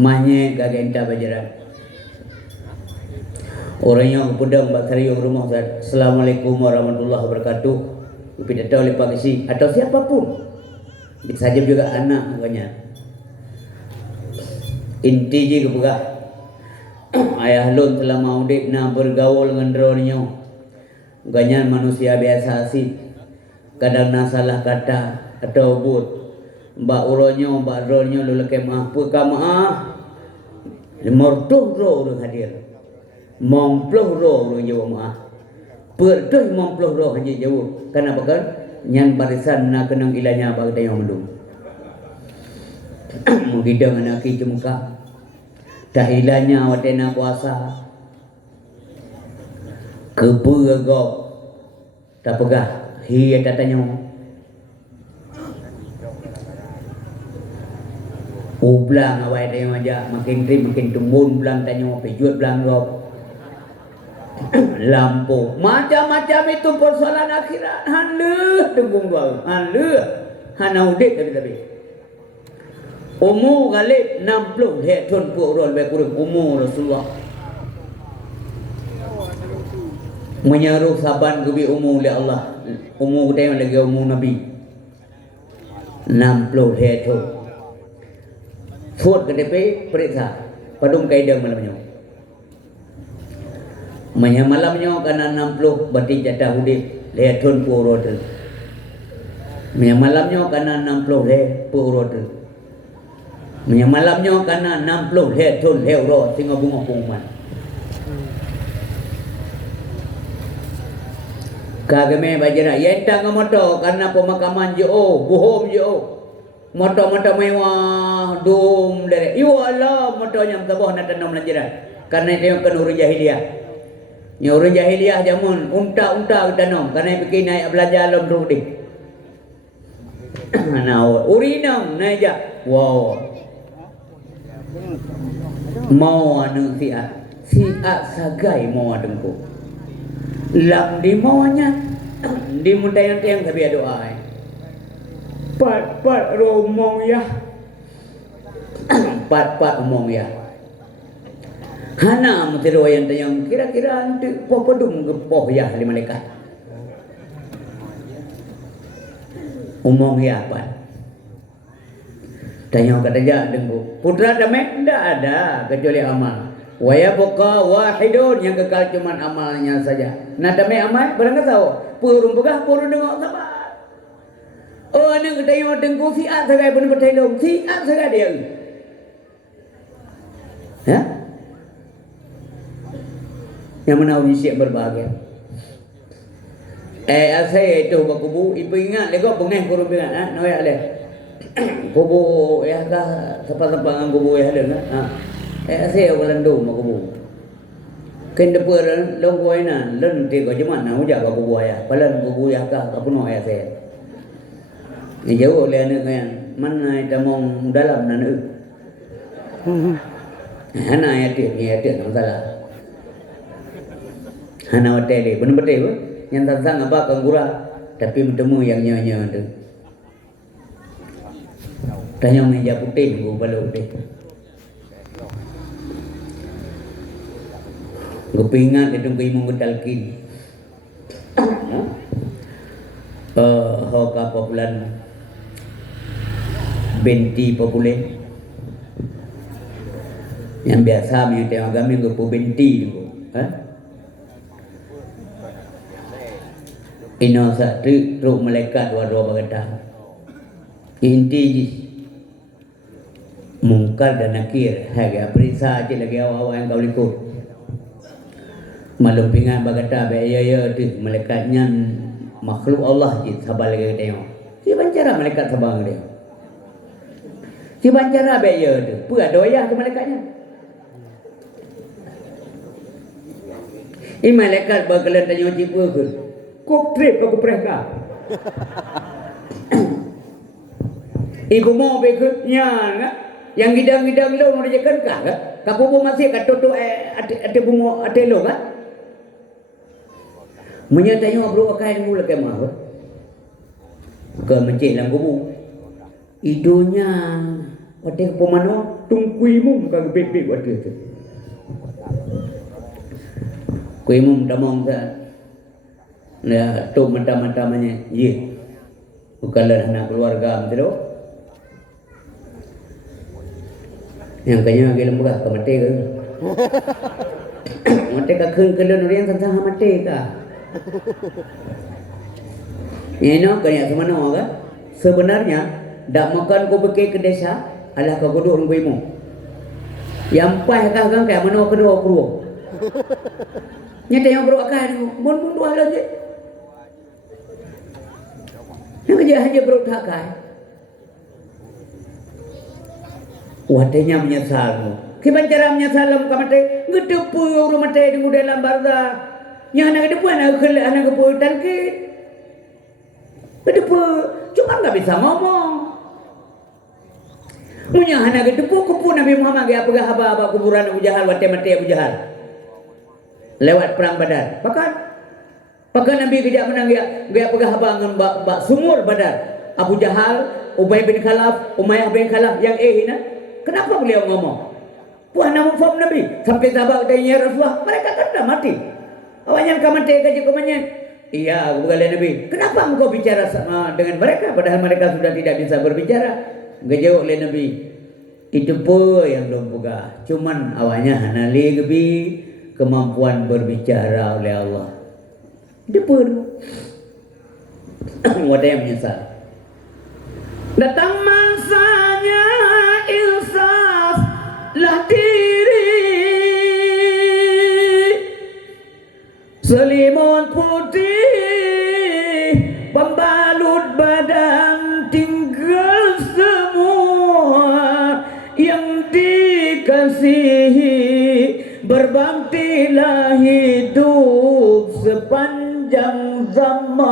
mahnya gagenta bajaran orangnya pedang bakari yang rumah Ustaz. Assalamualaikum warahmatullahi wabarakatuh. Tidak tahu oleh Pak Isi atau siapapun bisa saja juga anak makanya inti je kepegah ayah lun selama udik na bergaul dengan dronnya ganyan manusia biasa sih kadang na salah kata atau but mbak uronyo mbak dronyo lu leke maaf puka maaf mortuh ro urang hadir momploh ro urang jawab maaf pertuh momploh ro haji jawab kenapa kan nyan barisan na kenang ilanya bagi tayong mendung mugidang anak ki muka dahilanya watena puasa kebegok tak pegah hiya tatanya ublang awai tayong aja makin rim makin tumbun belang tanya pejuat belang gok lampu macam-macam itu persoalan akhirat hanleuh tenggung dua hanleuh hana udik tapi umur galib 60 hetun purun baik kurang umur Rasulullah menyaruh saban kubi umur oleh Allah umur kita yang lagi umur Nabi 60 hetun suat ke DP periksa padung kaidang malamnya malamnya karena 60 berarti jatah udip hetun purun malamnya karena 60 purun malamnya karena 60 hetun heuro tinggal bunga pengumuman kagame bajara yenta ngamoto karena pemakaman jo buhom jo moto-moto mewah dum dari yo Allah motonya tabah na tanam lanjiran karena itu kan urang jahiliyah nya urang jahiliyah jamun unta tanam karena bikin naik belajar alam rudi nah urinam naik ja wow mau anu si a sagai mau adengku lam di maunya di mundayang-tayang tapi doa pat romong ya pat omong ya hana mutiro yang tayang kira-kira nanti popodum gepoh ya di malaikat omong ya pat tanya kata ja dengku putra damek ndak ada kecuali amal Wa yabqa wahidun, yang kekal cuma amalnya saja. Nah demi amal barang tahu. Purun begah purun dengar sabar. Oh ane kedai mau dengku siat sagai pun kedai dong siat sagai dia. Ya? Yang mana siap berbahagia. Saya itu bakubu ibu ingat lego bengeh purun ingat noy ale. Kubu ya kah tempat-tempat kubu ya ada nah. Saya Walando makubu. Kenda pura long boy na lon ti ko jaman na uja ka kubu ya. Palan kubu ya ka kapuno ya saya. Ni jauh le ne kan mana ita mong dalam na ne. Hana ya ti no salah. Hana hotel benar betul yang tentang apa kanggura tapi bertemu yang nyonya tu. Tanya meja putih gua balu putih. Gupingan itu imong talkin. Hoka populan benti populer. Yang biasa punya tengok kami gupu benti tu. Ino satu roh malaikat dua berkata. Inti mungkar dan nakir. Harga perisa aja lagi awal-awal yang kau likut. Malu pingat berkata ya tu malaikatnya makhluk Allah je sabar lagi tengok. Si bancara malaikat sabar dia. Si bancara ya tu pura doya tu malaikatnya. Ini malaikat bakalan tanya cipu ke. Kok trip aku pereka. Ibu mau beke nya yang gidang-gidang lo mau dijakan ka. Kapu masih katoto ate bungo ate lo kan. Menyatanya bro akai mula ke mah. Ke mencik lang kubu. Idonya wate pemano tungkuimu ka bebek wate tu. Kuimu damong sa. Ya tu mata-matamanya ye. Bukanlah anak keluarga betul. Yang kanya lagi lembuga ke mati ke. Mati ka keun orian tentang mati ka. Ini kaya semana kan? Sebenarnya dak makan ko beke ke desa alah ka godok nggoimu. Yang pah ka gang kaya mano kedua kruo. Nyata yang bro akan mun dua lagi. Yang kerja bro takai. Watenya menyesal. Kiban cara menyesal kamate ngedepu rumah teh di dalam barda. Yang anak depu anak kepu talkit. Ngedepu cuma enggak bisa ngomong. Punya anak depu kepu Nabi Muhammad ge apa haba kuburan Abu Jahal wate mati Abu Jahal. Lewat perang Badar. Bahkan Nabi tidak menang dia pegah bangun bak sumur Badar. Abu Jahal, Ubay bin Khalaf, Umayyah bin Khalaf yang hina. Kenapa beliau ngomong? Puan nama faham Nabi sampai sahabat tanya Rasulullah, mereka kena mati. Awalnya kau mati kerja kumanya. Iya, bukan Nabi. Kenapa engkau bicara sama dengan mereka padahal mereka sudah tidak bisa berbicara? Gejauh oleh Nabi. Itu pun yang belum buka. Cuman awalnya hanali gebi kemampuan berbicara oleh Allah. Dia pun wadah yang menyesal. Datang masanya insaf lah diri, selimut putih pembalut badan, tinggal semua yang dikasihi. Berbaktilah hidup sepanjang zaman.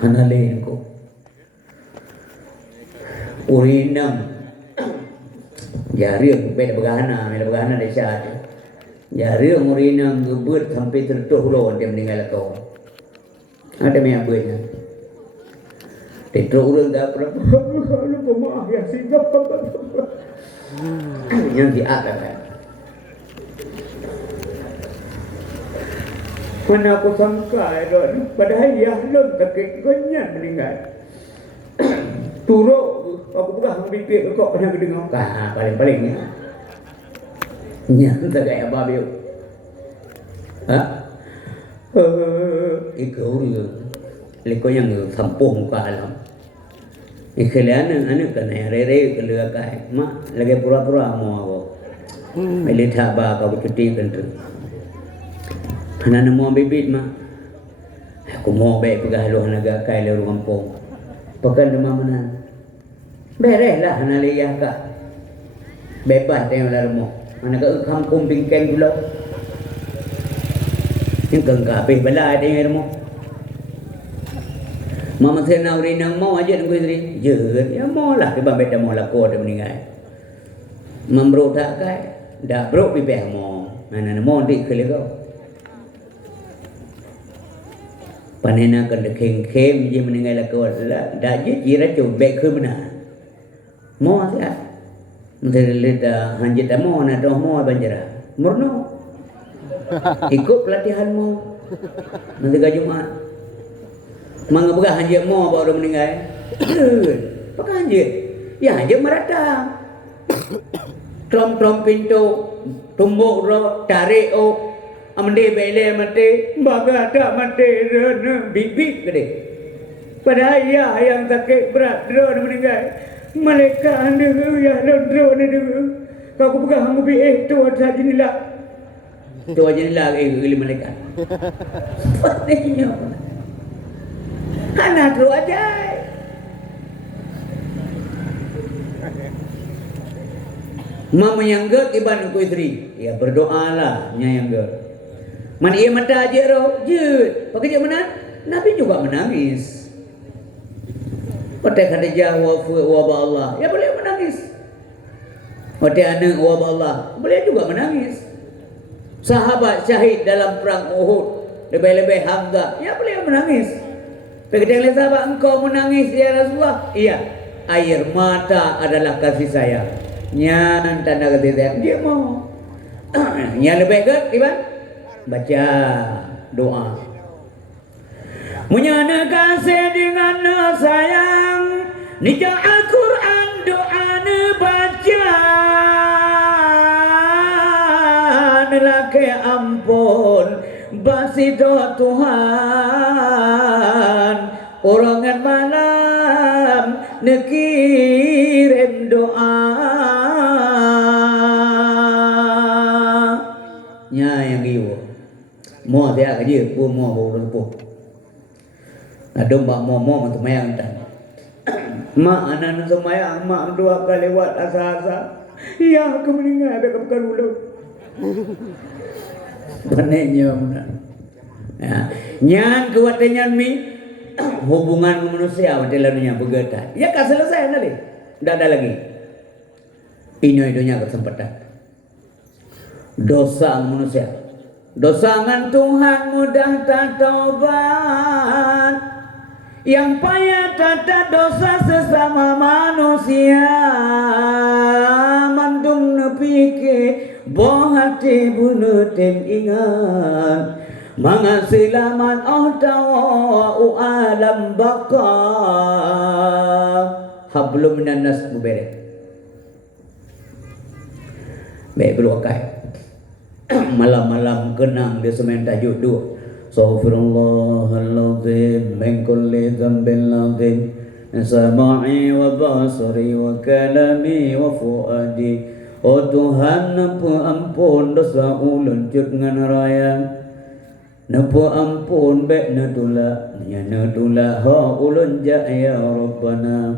Hanalin ko. Urinam. Jari ang may nabagahana na siya. Jari ang urinam gubut sampai tertuh lo dia meninggal kau. Ada may abuy niya. Tetro ulang dah pernah. Lu pemaaf ya singgap yang di atas kan. Mana aku sangka padahal ya lu tak kenyan meninggal. Turuk aku pegang bibir kok kena kedengar. Paling-palingnya. Nya tak kayak babi. Ha? Ikaw rin. Liko yang sampung ka alam. Ikalian ano ka na rere kaluga ka. Ma lagi pura-pura mo ako. Melita ba ka cuti kan tu. Hanan mo bibit ma. Aku mau baik pegahluh naga kai le kampung. Pakan demam mana. Bereslah hanaliyah ka. Bebas tengok larmo. Mana ke kampung bingkeng dulu. Yang kengkapih bala tengok larmo. Mama saya nauri nang mau aja nunggu istri. Ya mau lah ke bambet dah mau lakor dah meninggal. Membro tak kai. Dah bro pipeh mau. Mana mau dik ke kau. Panena kan kem je meninggal lakor. Dah je kira cobek ke mana. Mau tak? Menteri leda hanjit amo na doh mo banjara. Murno. Ikut pelatihanmu. Nanti ke Jumat. Mangga begah hanjit mo baru meninggal. Pakai hanjit. Ya hanjit merata. Klom pintu, tumbuk ro, tarik o. Amde bele mate, baga tak mate rena bibik gede. Pada ayah yang sakit berat drone meninggal. Mereka anda ya drone dulu. Kau pegang kamu tu ada jenilah. Tu aja jenilah gili mereka. Patenya. Anak tu aja. Mama yang ger iban ku istri. Ya berdoalah yang ger. Man ia mata aja ro, jut. Pakai je mana? Nabi juga menangis. Pada Khadijah wabah Allah, ya boleh menangis. Pada anak wabah Allah, boleh juga menangis. Sahabat syahid dalam perang Uhud, lebih-lebih Hamzah, ya boleh menangis. Begitu oleh sahabat, engkau menangis ya Rasulullah. Iya, air mata adalah kasih sayang. Nyan tanda kasih sayang, dia mau. Yang lebih ke, Iban? Baca doa. Menyana kasih dengan sayang, nikah Al-Quran doa baca. Laki ampun basido Tuhan. Orangan malam nekirim doa. Nya yang iyo. Mo dia kerja pun mo baru pun. Ada mak momo untuk mayang tan. Mak anak semayang mak dua kali lewat asa-asa. Ya aku meninggal ada bukan ulang. Panenya mana? Ya, nyan kuatnya mi hubungan manusia adalah begitu. Ya kan selesai nanti. Tidak ada lagi. Ini itunya kesempatan. Dosa manusia. Dosa ngan Tuhan mudah tak taubat. Yang payah tata dosa sesama manusia. Mandung nepike boh hati bunuh tim ingat. Mangasilaman tawa alam baka. Hablum nanas bubere. Baik berwakai. Malam-malam kenang dia semen tajuk dua. Astaghfirullahaladzim min kulli dhanbin azim. Sama'i wa basari wa kalami wa fuadi. Oh Tuhan ampun dosa ulun cut ngan raya. Napa ampun bek natula. Ya natula ha ulun ja ya Rabbana.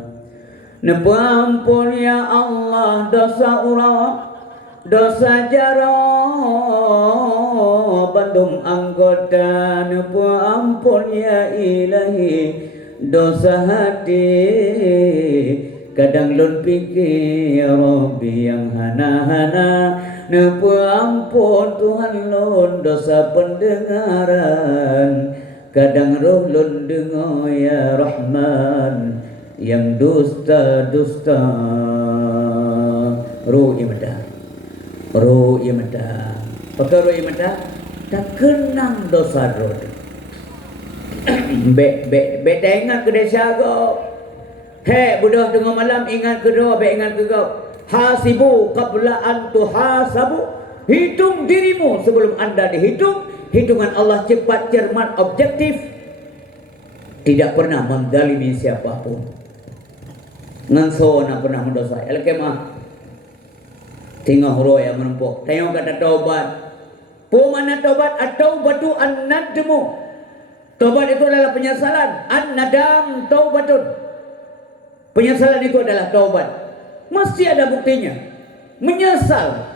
Napa ampun ya Allah dosa urang. Dosa jaro bandum anggota napa ampun ya ilahi. Dosa hati kadang lun pikir ya Rabbi yang hana-hana. Napa ampun Tuhan lun dosa pendengaran. Kadang roh lun dengar ya Rahman yang dusta-dusta. Roh imadah. Roh imadah. Pakai roh imadah tak kenang dosa roh. Be ingat ke desa go. Hei budak tengah malam ingat ke doa, ingat ke kau. Hasibu qabla an tuhasabu. Hitung dirimu sebelum anda dihitung. Hitungan Allah cepat, cermat, objektif. Tidak pernah menzalimi siapapun. Nganso nak pernah mendosa. Elkemah tinggal huro yang menumpuk. Tengok kata taubat. Pemana taubat atau batu an-nadmu. Taubat itu adalah penyesalan. An-nadam taubatun. Penyesalan itu adalah taubat. Mesti ada buktinya. Menyesal.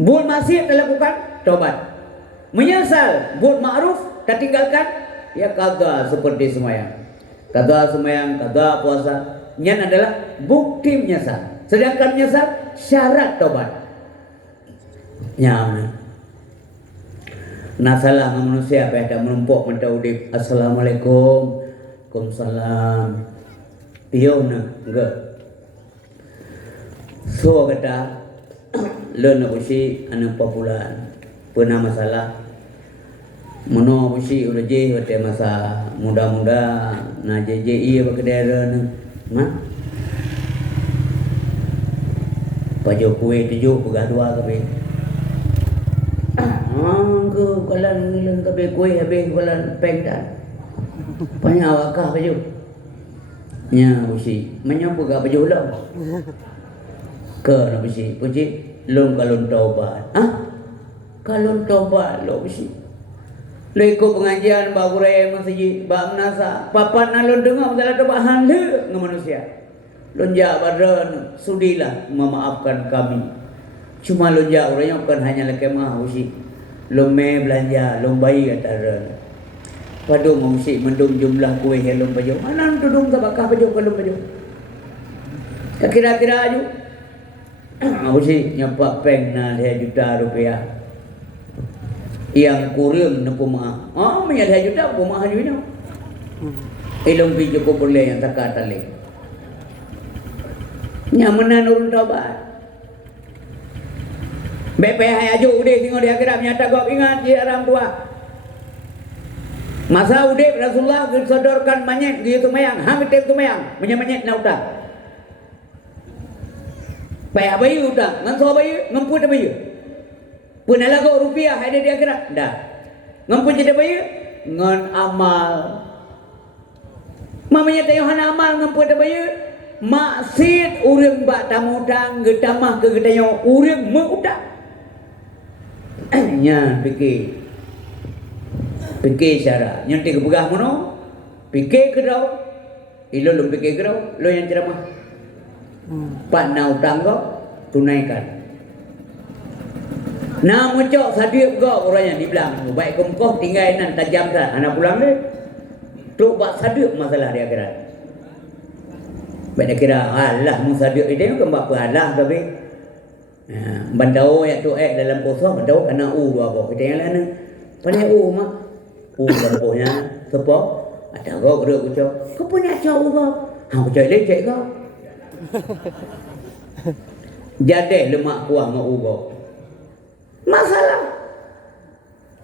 Buat maksiat dilakukan, taubat. Menyesal, buat ma'ruf, tertinggalkan, ya kagak seperti semayang. Kagak semayang, kagak puasa. Ini adalah bukti menyesal. Sedangkan menyesal, syarat taubat. Nyaman. Nah salah manusia apa yang menumpuk mentah udip. Assalamualaikum. Waalaikumsalam. Piona, enggak. So kata learn usi anu popular pernah masalah mono usi udah je wate masa muda-muda na JJI apa kedera na Pak Jokowi tujuh pegadua kabe ke kalan ngilang kabe kue habis kalan pengdan panyawakah baju nya usi menyampu ka baju ulang ke na bisi puji lom kalon taubat kalon taubat lo bisi lo ikut pengajian ba gurai masjid ba menasa papan alon dengar masalah taubat hande ngam manusia lonja badan sudilah memaafkan kami cuma lonja urang kan hanya lekemah bisi lome belanja lom bayi kata padu mesti mendung jumlah kue helom baju mana tudung tabakah baju kalon baju kira-kira aju Mesti nyapak peng na 2 juta rupiah. Yang kurang na pumah. Punya 2 juta pumah juga. Ilong video ko boleh yang tak katali. Nyaman urun taubat. BPH aja udah tengok di akhirat nyata kau ingat di orang tua. Masa udah Rasulullah disodorkan manyet di tumayang, hamil tumayang, menyamanyet na utang. Payah bayi utang, nganso bayi, ngampun dah bayi. Punala kau rupiah ada di akhirat, dah. Ngampun jadi bayi, ngan amal. Mamanya tayo hana amal ngampun dah bayi, maksud urang bak tamu utang, getamah ke getayo urang mengutang. Nya fikir cara, nyantik kebegah mana? Fikir ke daw, ilo lu fikir ke daw, lo yang ceramah. Pak na utang kau tunaikan. Nah muncul sadik kau orangnya di belakang. Baik kau tinggal nan tajam dah. Anak pulang ni. Tu buat sadik masalah dia kira. Baik kira Allah mu sadik itu kan buat Allah tapi. Bandau ya tu dalam kosong bandau kena dua kau. Kita yang lain. Pandai mak. Lampunya sepok. Ada kau berdua kucau. Kau punya cau kau. Kau cai lecek kau. Jadi lemak kuah ngau ugo. Masalah.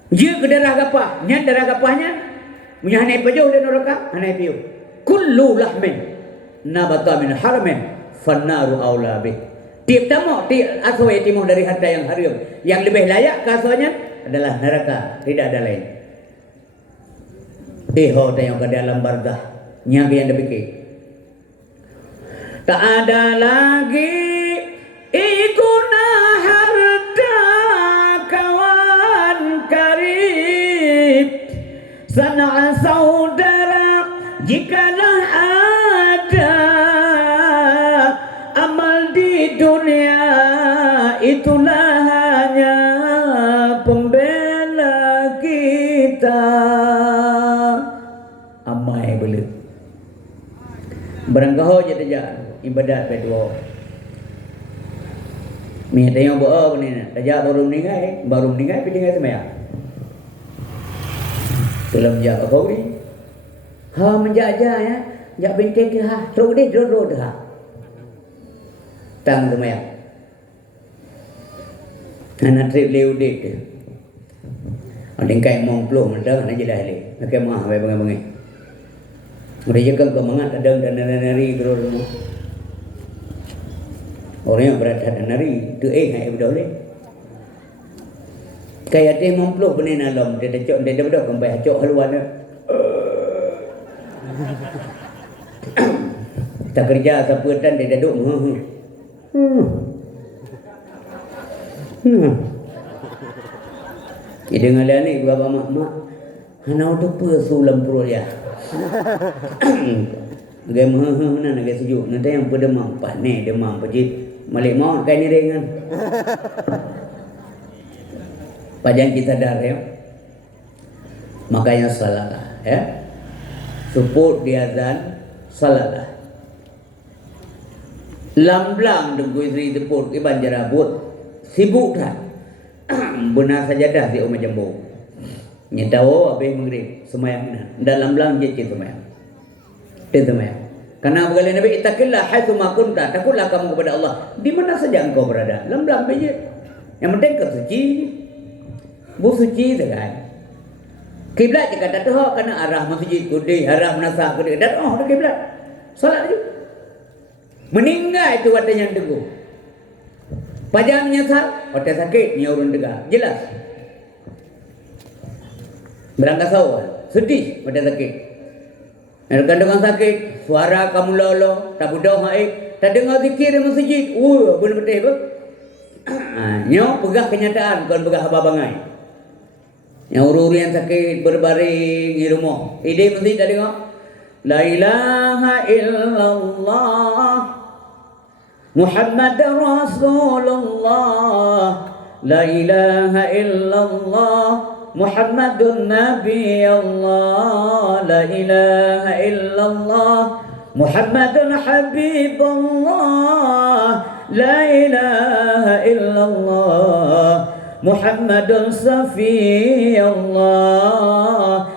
Dia ke darah gapah, nya darah gapahnya punya hanai pajuh dan neraka, hanai piu. Kullu lahmin nabata min haramin fannaru aula bih. Tiap tamu asal timu dari harta yang haram, yang lebih layak kasarnya adalah neraka, tidak ada lain. Ho tayong ke dalam barzah, nya yang dipikir. Tak ada lagi ikuna harta kawan karib sana saudara jikalau ada amal di dunia itulah hanya pembela kita amai belut barangkali jadi ibadat berdua. Mi tengok buat apa ni? Tajak baru meninggal pergi semaya. Dalam jaga kau ni, menjaja ya, jak benteng ke terus dia dro dah. Tang semaya. Anak trip leu dek. Ada kai mong peluk mendak nak jelah le. Nak mah bae bangai-bangai. Mereka kan kemangat ada dan nari geror. Orang yang berat dan nari tu hai bedole. Kayak dia mampu benin alam dia cok dia dah sampai cok haluan. Tak kerja siapa dan dia duduk. Dia dengar ni bapa mak hanau tu pe sulam perut ya. Gaya mana nak gaya sejuk. Nanti yang pedemam panik demam pejit malik mau kain ni dengan. Pajan kita dar ya. Makanya salatlah ya. Support dia azan salatlah. Lamblang dengku isteri tepur ke banjar abut sibuk dah. Benar saja dah si Umar Jambu. Nyetawo apa yang mengrib semayang dalam belang je semayang. Dia semayang. Karena berkali Nabi ittaqillah haitsu ma kunta, takutlah kamu kepada Allah di mana saja engkau berada. Dalam belang je. Yang penting kau suci. Bu suci kan. Kiblat jika tak tahu karena arah masjid kudi, arah menasah kudi. Dan dah kiblat. Solat je. Meninggal itu watanya teguh. Pajang menyesal, otak sakit, nyaurun degah. Jelas. Berangkat sawah, sedih otak sakit. Dengan sakit, suara kamu lolo, tak budak haik, tak dengar zikir di masjid. Benar-benar apa? Nyaw pegah kenyataan, bukan pegah apa-abangai. Yang uru-uru yang sakit berbaring di rumah. Ide masjid tak dengar. La ilaha illallah Muhammad Rasulullah. La ilaha illallah Muhammadun Nabi Allah. La ilaha illallah Muhammadun Habibullah. La ilaha illallah Muhammadun Safiyullah.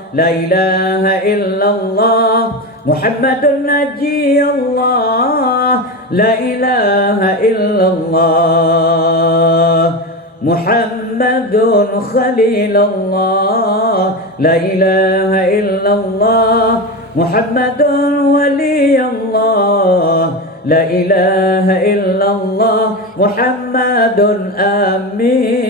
La ilaha illallah Muhammadun Najiyullah. La ilaha illallah Muhammadun Khalilullah. La ilaha illallah Muhammadun Waliyullah. La ilaha illallah Muhammadun Aminullah.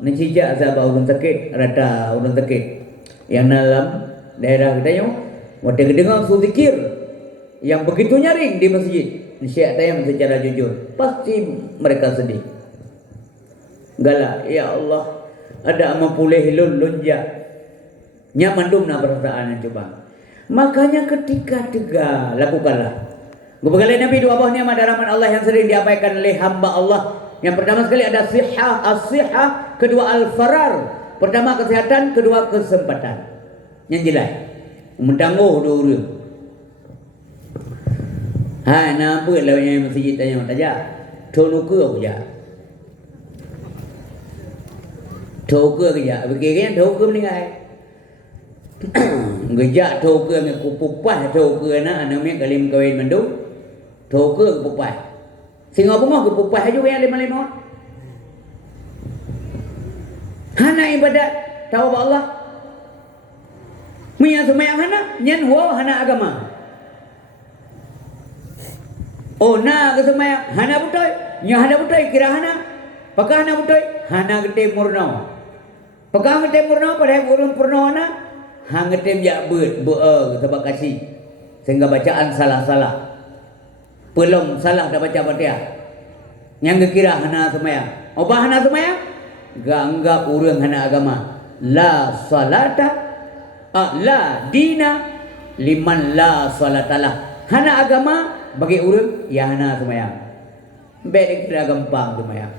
Ini sejak sahabat urun sakit, rata urun sakit yang dalam daerah kita yang waktu dengar suara zikir yang begitu nyaring di masjid, Syekh Tayam secara jujur pasti mereka sedih. Galak, ya Allah, ada amal pulih lunjak nyaman dumna perasaan yang coba. Makanya ketika tegak lakukanlah. Gubernur Nabi dua buah nikmat rahmat Allah yang sering diabaikan oleh hamba Allah. Yang pertama sekali ada sihah, as-sihah, kedua al-farar. Pertama kesehatan, kedua kesempatan. Yang jelas. Mentangguh dua orang. Nama lah yang masjid tanya saja. Tonuku aku je. Toku aku je. Begini toku meninggal. Gejak toku dengan kupupah toku na namanya kalim kawin mendung. Toku kupupah. Singa bunga kupupah aja yang lima-lima. Hana ibadat tahu Allah. Mia semayang hana nyan huwa hana agama. Oh na ke semayang hana butoy, nya hana butoy kira hana. Pakah hana butoy, hana gede murno. Pakah gede murno pada burung purno hana, hang gede ya sebab kasih. Sehingga bacaan salah-salah. Belum salah dah baca Fatihah. Yang kira hana semayang. Obah hana semayang? Gak anggap urang hana agama. La salata la dina liman la salatalah. Hana agama bagi urang ya hana semayang. Baik kira gampang semayang.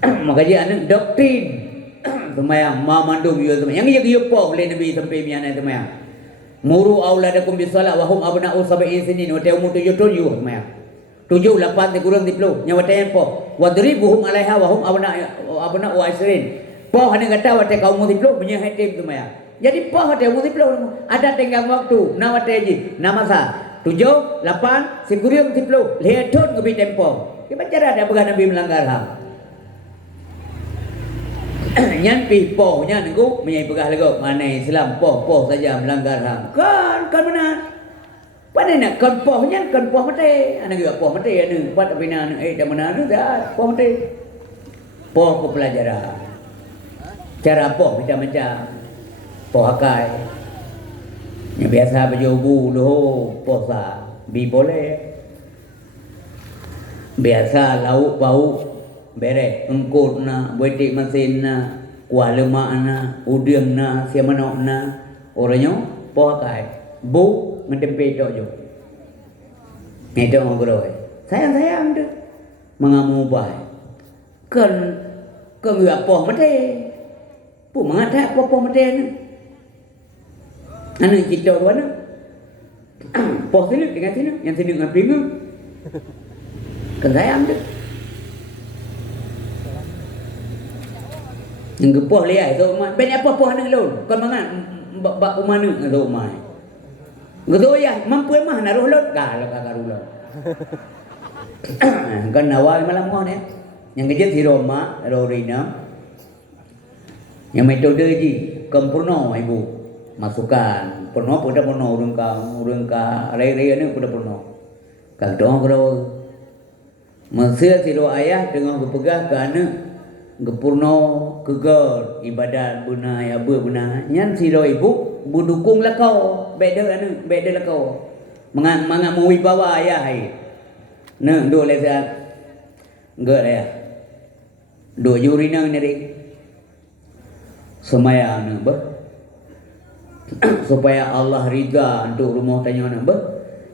Makanya anak doktrin semayang mamandum yo semayang. Yang iya poh oleh Nabi sampai miana semayang. Muru auladakum bisalat wa hum abna'u sab'in sinin wa ta'umu 7 semayang. 7 8 kurang 10 nyawa tempo wadribuhum alaiha wa hum abna'u asrin. Poh hana kata wa ta kaum 10 punya hatim semayang. Jadi poh ta 10 ada tenggang waktu nawa teji namasa 7 8 kurang 10 lihatun ngebi tempo. Kita cara ada bukan Nabi melanggar ham. Nyan pi poh nyan ngu menyai pegah lego mana Islam poh saja melanggar HAM. Kan benar. Pada nak kan poh nyan kan poh mate. Ana juga poh mate anu buat bina dah mana anu dah poh mate. Poh ku pelajaran. Cara poh macam-macam. Poh akai. Yang biasa berjobu loh poh sa bi boleh. Biasa lauk bau bere engkut na buetik mesin na kuah lemak na udang na siamanok na orangnya poh kai bu ngetempe tok jo itu ngobrol sayang tu mengamu bai kan ngak poh mate pu mengatak poh mate na anu kita wana poh sini dengan sini yang sini ngaping kan sayang tu Yang poh liai tu mai. Ben apa poh nang lon. Kon mangan bak rumah nu tu mai. Gitu ya, mampu mah naruh lot ka lo ka karulo. Kan nawal malam mo ne. Yang kejut di Roma, Rorina. Yang metode ji kempurno ibu. Masukkan. Purno pada purno urang ka rai-rai ni pada purno. Kag dong gro. Masih siro ayah dengan kepegah ke anak gepurno kegar ibadat buna ya buna nyan siro ibu budukung lakau beda lakau mangat muwi bawa ayah hai ne do le sa enggak ya do juri nang neri semaya ne ba supaya Allah ridha untuk rumah tanya ne ba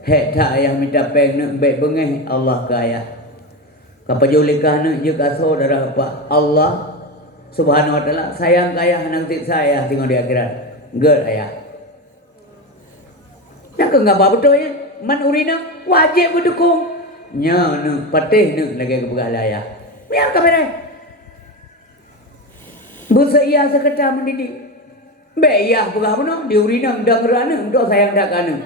he tak ayah minta peng ne be bengeh Allah ke ayah kapajulika ne je ka saudara apa Allah Subhanahu wa taala sayang kaya nang tit saya tengok di akhirat. Enggak ayah. Nak enggak apa betul ya? Man urina wajib berdukung. Nya ne patih ne lagi ke begala ayah. Biar kamera. Busa iya sekata mendidik. Be iya begah puno di urina ndang rana ndo sayang dak kana.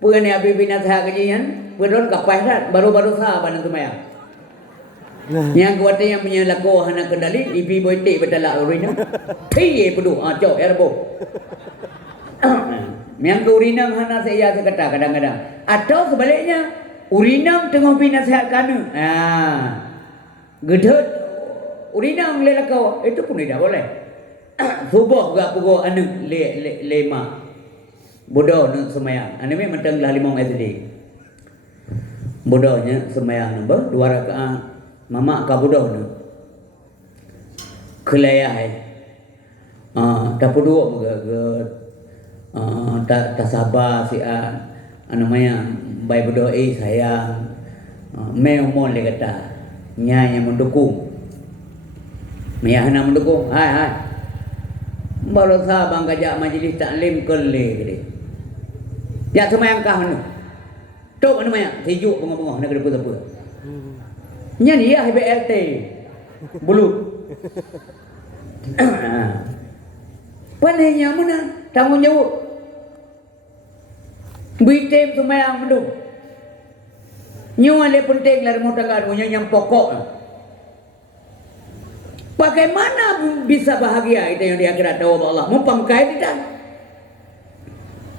Puan ya bibina sah kajian, puan kapai rat baru-baru sah banang semaya. Yang kuat yang punya laku hana kendali ibi boitik betalak urina tiye pedu cok erbo yang ke urina hana saya sekata kadang-kadang atau sebaliknya urina tengah bina sehat kana gedut urina le laku itu pun tidak boleh subuh gak pukul anu lema bodoh nu semayang anu memang tengah 5 SD bodohnya semayang number 2 rakaat mama kabudoh tu kelayah tak peduk tak sabar si namanya baik berdoa sayang memon le kata nya yang mendukung nya hana mendukung hai baru sabang kajak majlis taklim kele gede ya semayang kah nu tok namanya tijuk bengah-bengah nak depa apa nya ni ya BLT bulu panenya mana tanggung jawab bitem semayang mendung nyawa le penting lah rumah tangga punya yang pokok bagaimana bisa bahagia itu yang di akhirat tahu Allah mempangkai tidak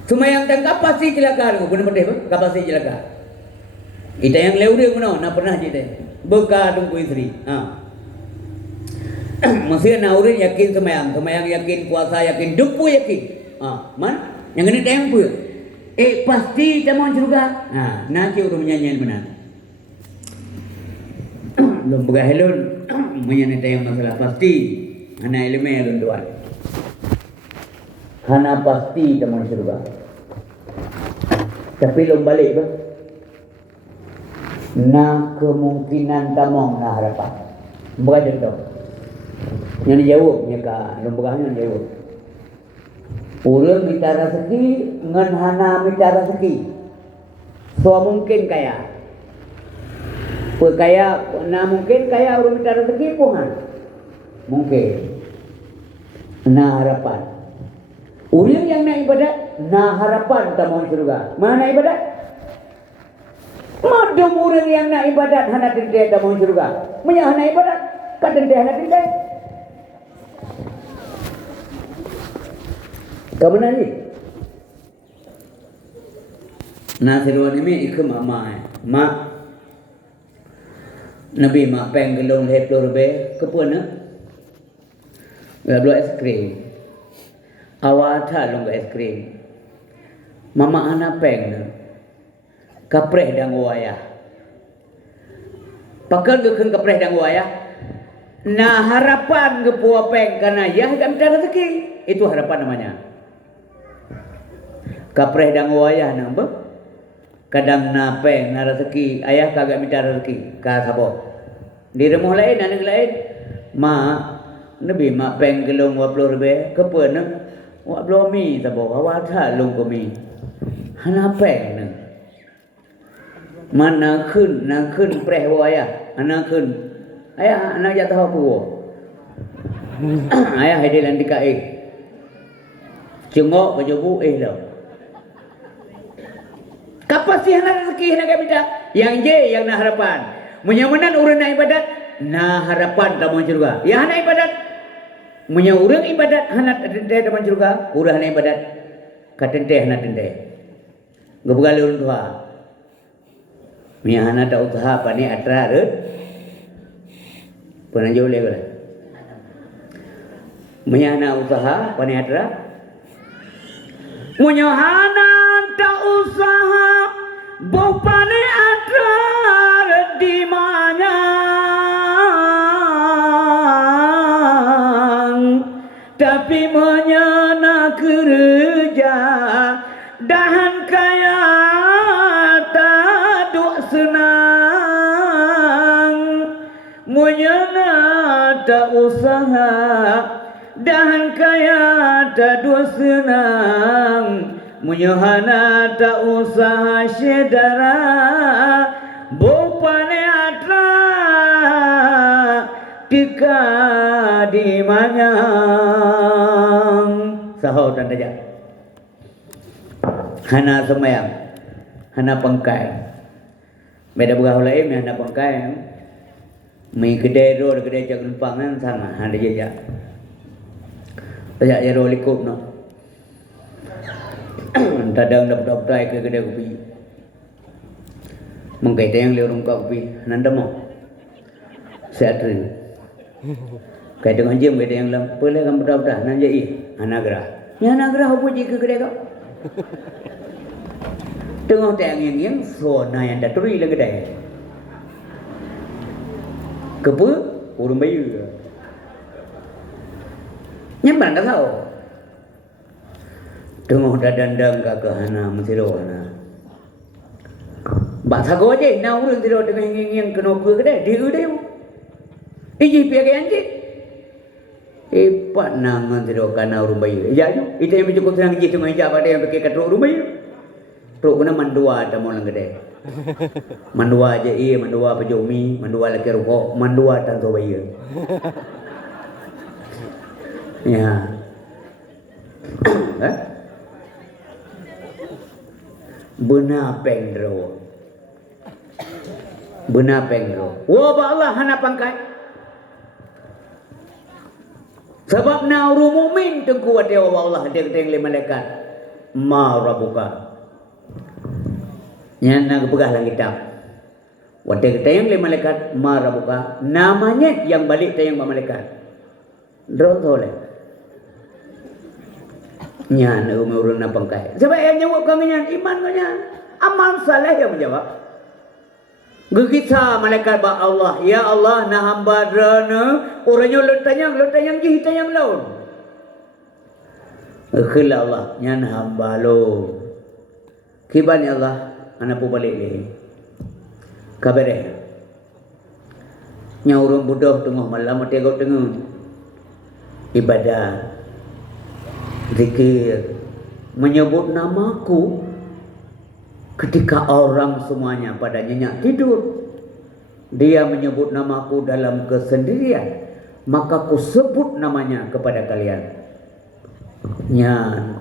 semayang dan kapasi celaka benar-benar kapasi celaka itu yang lewat mana nak pernah jadi beka tunggu istri masih naurin yakin semayang yakin puasa yakin dupu yakin man yang ini tempo pasti jaman juga nanti udah menyanyian benar belum begah helon menyanyi tayang masalah pasti hana ilmu yang tuan hana pasti jaman juga tapi belum balik na kemungkinan tamong na harapan bukan contoh yang dijawab ya ka lembaganya dijawab urang minta rezeki ngan hana minta rezeki so mungkin kaya na mungkin kaya urang minta rezeki puhan mungkin na harapan urang yang na ibadat na harapan tamong surga mana ibadat madum orang yang nak ibadat hana tindai dalam surga. Punya hana ibadat, kan tindai hana tindai. Kamu nanti. Nah seruan ini ikut mama, mak Nabi mak peng gelong leh pelur be kepuna, belum es krim, awal thah long es krim, mama anak peng, kapreh dang wayah, pakai geken kapreh dang wayah, nah harapan gepua peng karena ya kami ada rezeki, itu harapan namanya, kapreh dang wayah nambah. Kadang na peng na rezeki ayah kagak minta rezeki ka sabo di rumah lain anak lain ma nabi ma peng gelong wa plor be kepen wa blomi sabo wa tha lung ko mi hana peng ne manaขึ้น preh wa ayah anakขึ้นayah anak jatuh pu ayah hadilan dikai cengok bajubu lo kapas sih nak rezeki nak minta yang je yang nak harapan menyamanan urang nak ibadat nah harapan dalam surga ya nak ibadat munya urang ibadat hanat tente dalam surga urang nak ibadat katente hanat tente gebugal urang tua munya hanat tak usaha pani atra re pernah jauh le gala munya hanat usaha pani atra munya hanat tak usaha bopane atrar di manyang tapi menyana kerja dahan kaya tak senang menyana tak usaha dahan kaya tak senang Munyahana tak usaha sedara bopane atra tika di manyang sahau dan daja hana semayang hana pangkai beda begah lain hana pangkai mai kedai ro kedai jagung pangan sama hana jaja daja ro likup no tadang dapat ke kedai kopi mengkait yang lorong kopi nanda mau seatrin kait dengan jam kait yang lam boleh kamu dapat nanja anagra ya anagra apa je ke kedai kau tengok tayang yang sona yang daturi le kedai kepu urung bayu nyaman dah kau tengok dah dandang kakak hana mesiro hana bahasa kau aja na urang tiro dengan yang kena ke kedai dia udah iji pihak yang je pak nangan tiro kana urung bayu ya ju itu yang cukup senang je cuma ija pada yang pakai kata urung bayu teruk kena mandua ada molang kedai mandua aja mandua pejomi mandua laki rukuk mandua tanto bayu ya benar pengro wa ba Allah hana pangkai sebab nauru mukmin tengku wa dia wa Allah dia keteng le malaikat ma rabbuka nyana kepegah lang kitab wa dia keteng le malaikat ma rabbuka namanya yang balik tayang malaikat drot oleh nyan umur na pangkai sebab yang jawab kami nyan iman kanya amal saleh yang menjawab gegita malaikat ba Allah ya Allah na hamba drana orangnya lutanyang ji hitayang laun khila Allah nyan hamba lo kiban ya Allah ana pu balik le kabare nya urang budak tengah malam tegok tengah ibadah zikir menyebut namaku ketika orang semuanya pada nyenyak tidur dia menyebut namaku dalam kesendirian maka ku sebut namanya kepada kalian nyan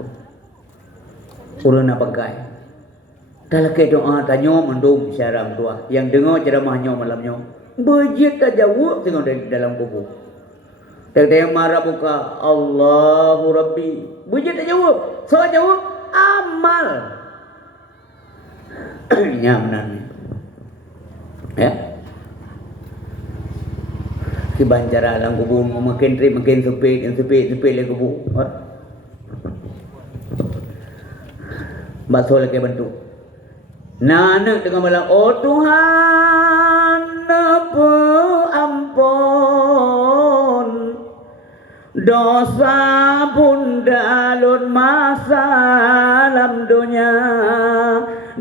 urang apa kai dalam ke doa tanyo mendung syarang tua yang dengar ceramahnya malamnya bejit tak jauh tengok dari dalam kubur Tengok marah buka Allahu Rabbi. Bunyi tak jawab. Soal jawab amal. Nyaman. Ya. Ki bancara lang kubu makin tri makin sepit le kubu. Baso lagi bantu. Nana dengan malam oh Tuhan apa ampun dosa bunda lun masa alam dunia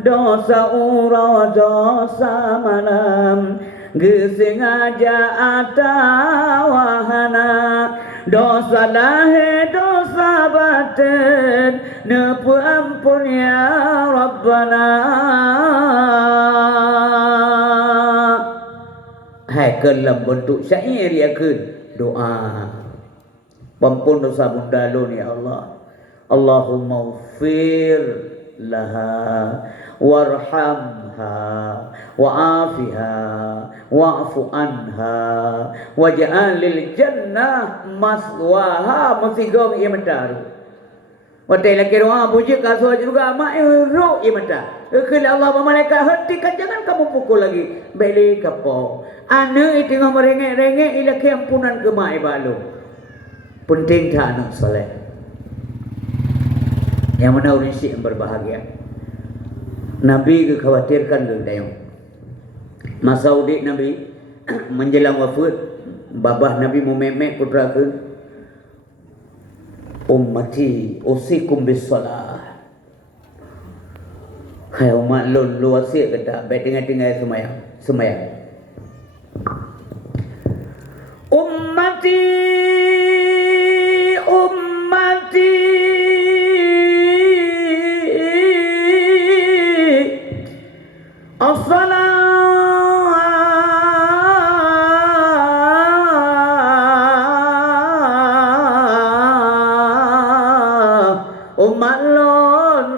dosa ura dosa malam gesengaja atawahana dosa lahir dosa batin nepu ampun ya Rabbana. Hai dalam bentuk syair ya doa ampun dosa bunda lun ya Allah. Allahumma ufir laha warhamha wa'afiha wa'fu anha waj'al lil jannah maswaha musigong ia mentaru watai laki doa puji kaso juga mak ro ia menta kalau Allah malaikat hentikan jangan kamu pukul lagi beli kapo ane itu ngam merengek-rengek ilaki ampunan ke mak balu penting tak anak soleh yang mana orang yang berbahagia. Nabi kekhawatirkan ke dayung. Masa udik Nabi menjelang wafat, babah Nabi mememek putra ke ummati usikum bis salah. Hai umat lun lu wasiat kata baik dengar semayang. Ummati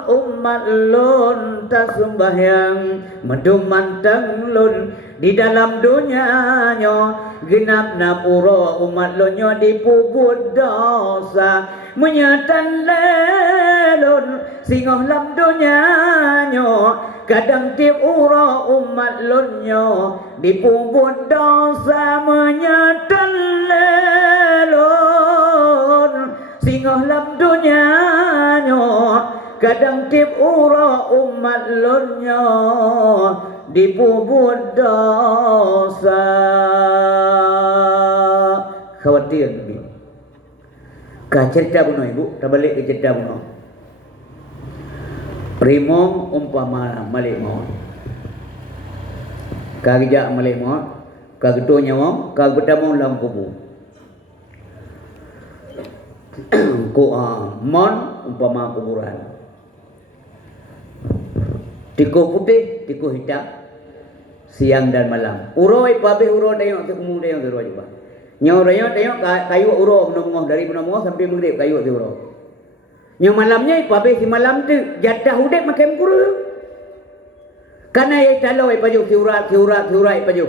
umat lun tak sembahyang medum mantang lun di dalam dunianya genap napura umat lunyo dipubut dosa menyatan lelun singoh lam dunianya kadang tiap ura umat lunyo dipubut dosa menyatan lelun singoh lam dunianya kadang tiap ura umat lunyo dipubut dosa. Khawatir Nabi. Kah cerita bunuh ibu, tak balik ke cerita bunuh. Rimong umpama malik maut. Kah gejak malik maut, kah getu nyawa, kah bertemu dalam kubur. Mon umpama kuburan. Tiku putih, tiku hitam, siang dan malam. Uroi pabe uro tengok sekemu tengok uro juga. Nyaw tengok kayu uro menunggu dari menunggu sampai maghrib kayu tu uro. Nyaw malamnya pabe si malam tu jatah udek makan pura. Karena ia calo paju siurat paju.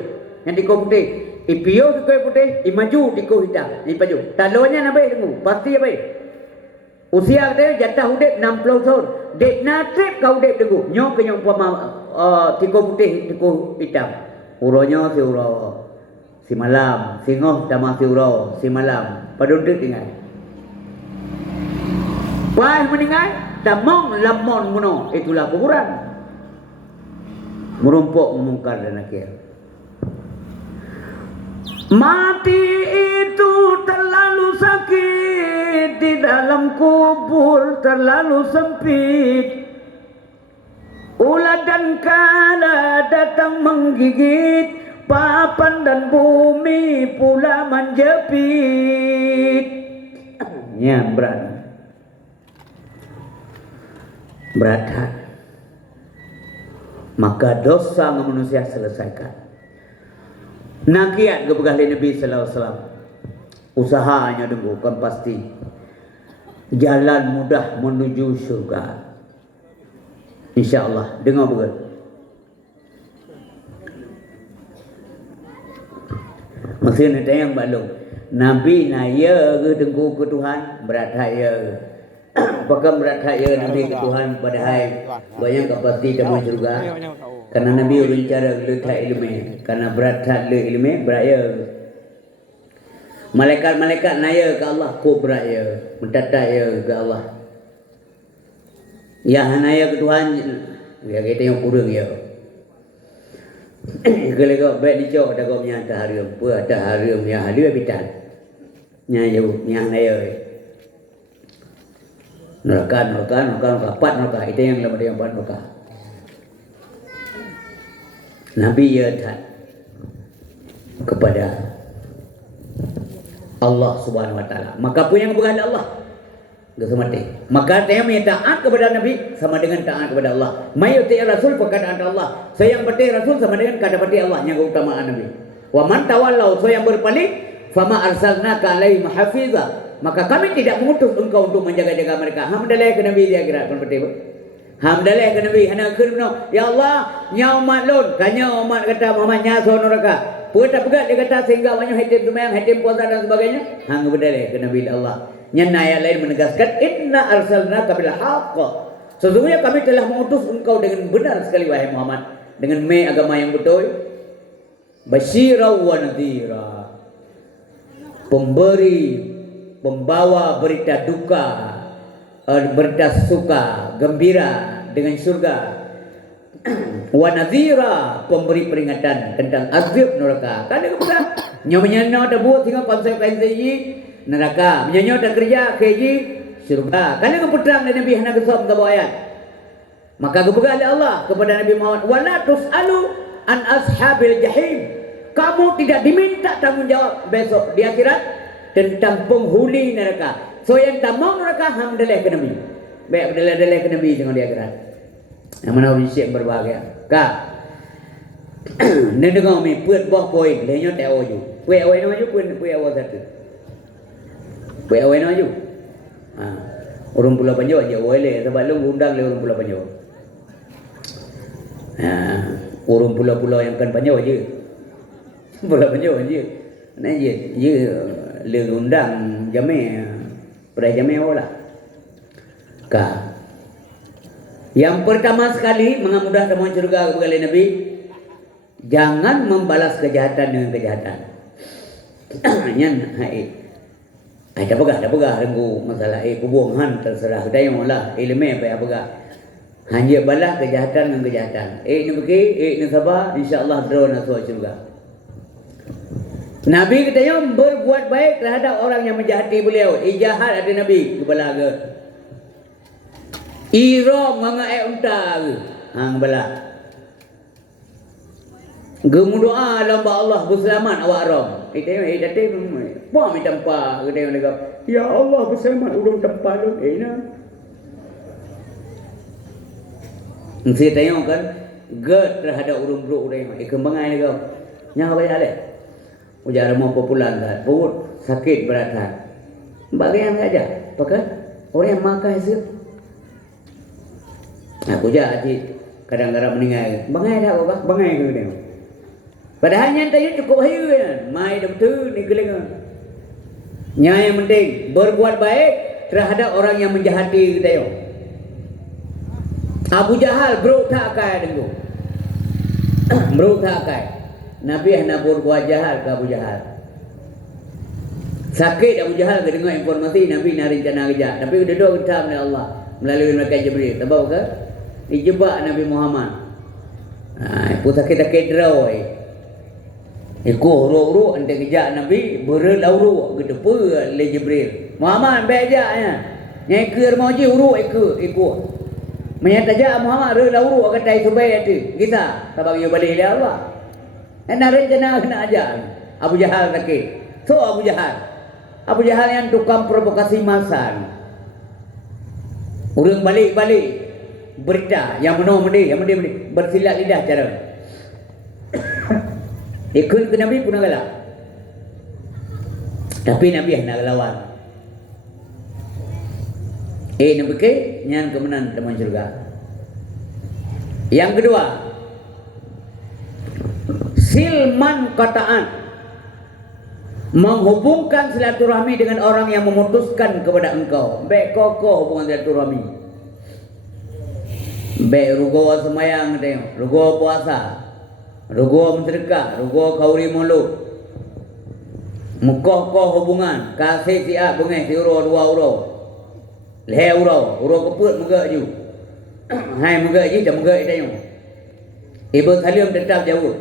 Yang tiku putih, ipio tiku putih, imaju tiku hitam, ipaju. Talonya nabe tunggu, pasti apa? Usia dia jatah udek 60 tahun. Dek natrip kau dek teguh. Nyok ke nyok pama tiku putih, tiku hitam. Uronya si uro. Si malam, singoh sama si uro, si malam. Paduduk tinggal. Wah meninggal, damong lamon muno. Itulah kuburan. Merumpuk memungkar dan akhir. Mati itu terlalu sakit, di dalam kubur terlalu sempit. Ulat dan kala datang menggigit, papan dan bumi pula menjepit. Ya berat. Maka dosa manusia selesaikan. Nakiat kebegalan Nabi sallallahu alaihi wasallam. Usahanya dulu kan pasti jalan mudah menuju surga. Insya-Allah dengar betul. Masih ada yang balong. Nabi naya ke tengku ke Tuhan berat haya. Apakah berat haya Nabi ke Tuhan pada hai banyak pasti temu surga. Karena Nabi urun cara letak ilmu, karena berat le ilmu beraya. Malaikat-malaikat naya ke Allah ku beraya, mendadak ya ke Allah. Ya naya ke Tuhan ya kita yang kurang ya. Kalau kau baik dicok dah kau punya taharium, puas taharium ya hadir bitan. Nya yo nya naya. Neraka pat neraka itu yang lama yang pat neraka. Nabi ya tak kepada Allah Subhanahu wa taala. Maka pun yang kepada Allah sama mati. Maka dia taat kepada Nabi sama dengan taat kepada Allah. Mayuti Rasul perkataan Allah. So yang berarti Rasul sama dengan kata berarti Allah yang keutamaan Nabi. Wa man tawallau so yang berpaling fama arsalnaka alaihim hafiza. Maka kami tidak mengutus engkau untuk menjaga-jaga mereka. Hamdalah ke Nabi dia kira berarti. Hamdalah ke Nabi hana kurno ya Allah nya umat lun kanya umat kata Muhammad nya so neraka. Puata pegat dia kata sehingga banyak hatim sembahyang hatim puasa dan sebagainya. Hang berdalah ke Nabi Allah. Nya ayat lain menegaskan inna arsalnaka bil haqq. Sesungguhnya kami telah mengutus engkau dengan benar sekali wahai Muhammad dengan agama yang betul. Basyira wa nadhira. Pemberi pembawa berita duka, berita suka, gembira dengan surga. Wa nadhira pemberi peringatan tentang azab neraka. Kan dia kata nyonya ada buat tinggal konsekuensi neraka, menyanyi ada kerja keji surga. Kan dia pedang dari Nabi hana kesom ke ayat. Maka kebuka oleh Allah kepada Nabi Muhammad wala tusalu an ashabil jahim. Kamu tidak diminta tanggung jawab besok di akhirat tentang penghuni neraka. So yang tak mau neraka hamdalah ke Nabi. Baik berdalah ke Nabi dengan di akhirat. Yang mana orang siap berbahagia. Kak. Nendengar mi puat buah poin lenyot tak oju. Puat awal nama ju puat awal satu. Puat awal nama ju. Orang Pulau Panjang je awal le sebab lu undang le orang Pulau Panjang. Orang pulau-pulau yang kan Panjang je. Pulau Panjang je. Nah je le undang jamai perai jamai awal lah. Kak. Yang pertama sekali mengamudah temuan surga kepada Nabi, jangan membalas kejahatan dengan kejahatan. Nyan tak pegah renggu masalah kubuangan terserah kita yang olah ilmu apa pegah. Hanya balas kejahatan dengan kejahatan. Ni pergi, ni sabar, insya-Allah drone masuk surga. Nabi katanya berbuat baik terhadap orang yang menjahati beliau. Ijahat ada Nabi kepala ke. Irom mengaik unta ke. Hang bala. Gemu doa lamba Allah berselamat awak rom. Tengok datang apa mi tempat ke tengok lagi. Ya Allah berselamat urung tempat lu. Nah. Saya tengok kan ged terhadap urung bro tengok. Kembangan lagi. Nya apa ya le? Ujar mau popular kan. Perut sakit berat kan. Bagian saja. Pakai orang yang makan hasil. Aku jah cik kadang-kadang meninggal. Bangai dah apa? Bangai ke tengok. Padahal yang tadi cukup hayu kan. Mai dah betul ni kelengan. Yang penting berbuat baik terhadap orang yang menjahati kita yo. Abu Jahal bro tak kai dengu. Bro tak kai. Nabi hendak berbuat jahat ke Abu Jahal. Sakit Abu Jahal ke dengar informasi Nabi nak rencana kerja. Tapi udah doa kita oleh Allah melalui malaikat Jibril. Tahu ke? Dijebak Nabi Muhammad. Pun sakit-sakit draw Iko huru-huru anda kejak Nabi berlauru ke depan le Jibril. Muhammad baik aja ya. Nyai ke mau je huru iko. Menyata aja Muhammad berlauru ke tai supaya tu. Kita tabang yo balik le Allah. Enak rencana kena aja. Abu Jahal sakit. So Abu Jahal yang tukang provokasi masan. Urang balik-balik berita yang mending bersilat lidah cara. Ikut ke Nabi pun galak. Tapi Nabi hendak lawan. Nabi ke nyan kemenan teman surga. Yang kedua, silman kataan. menghubungkan silaturahmi dengan orang yang memutuskan kepada engkau. Baik kokoh hubungan silaturahmi. Baik rugo semayang tengok, rugo puasa, rugo mensedekah, rugo kauri mulut. Mukoh-koh hubungan, kasih siap bengih si uro dua uro. Leh uro keput muka ju. Hai muka ji dah muka tengok. Ibu salim tetap jauh.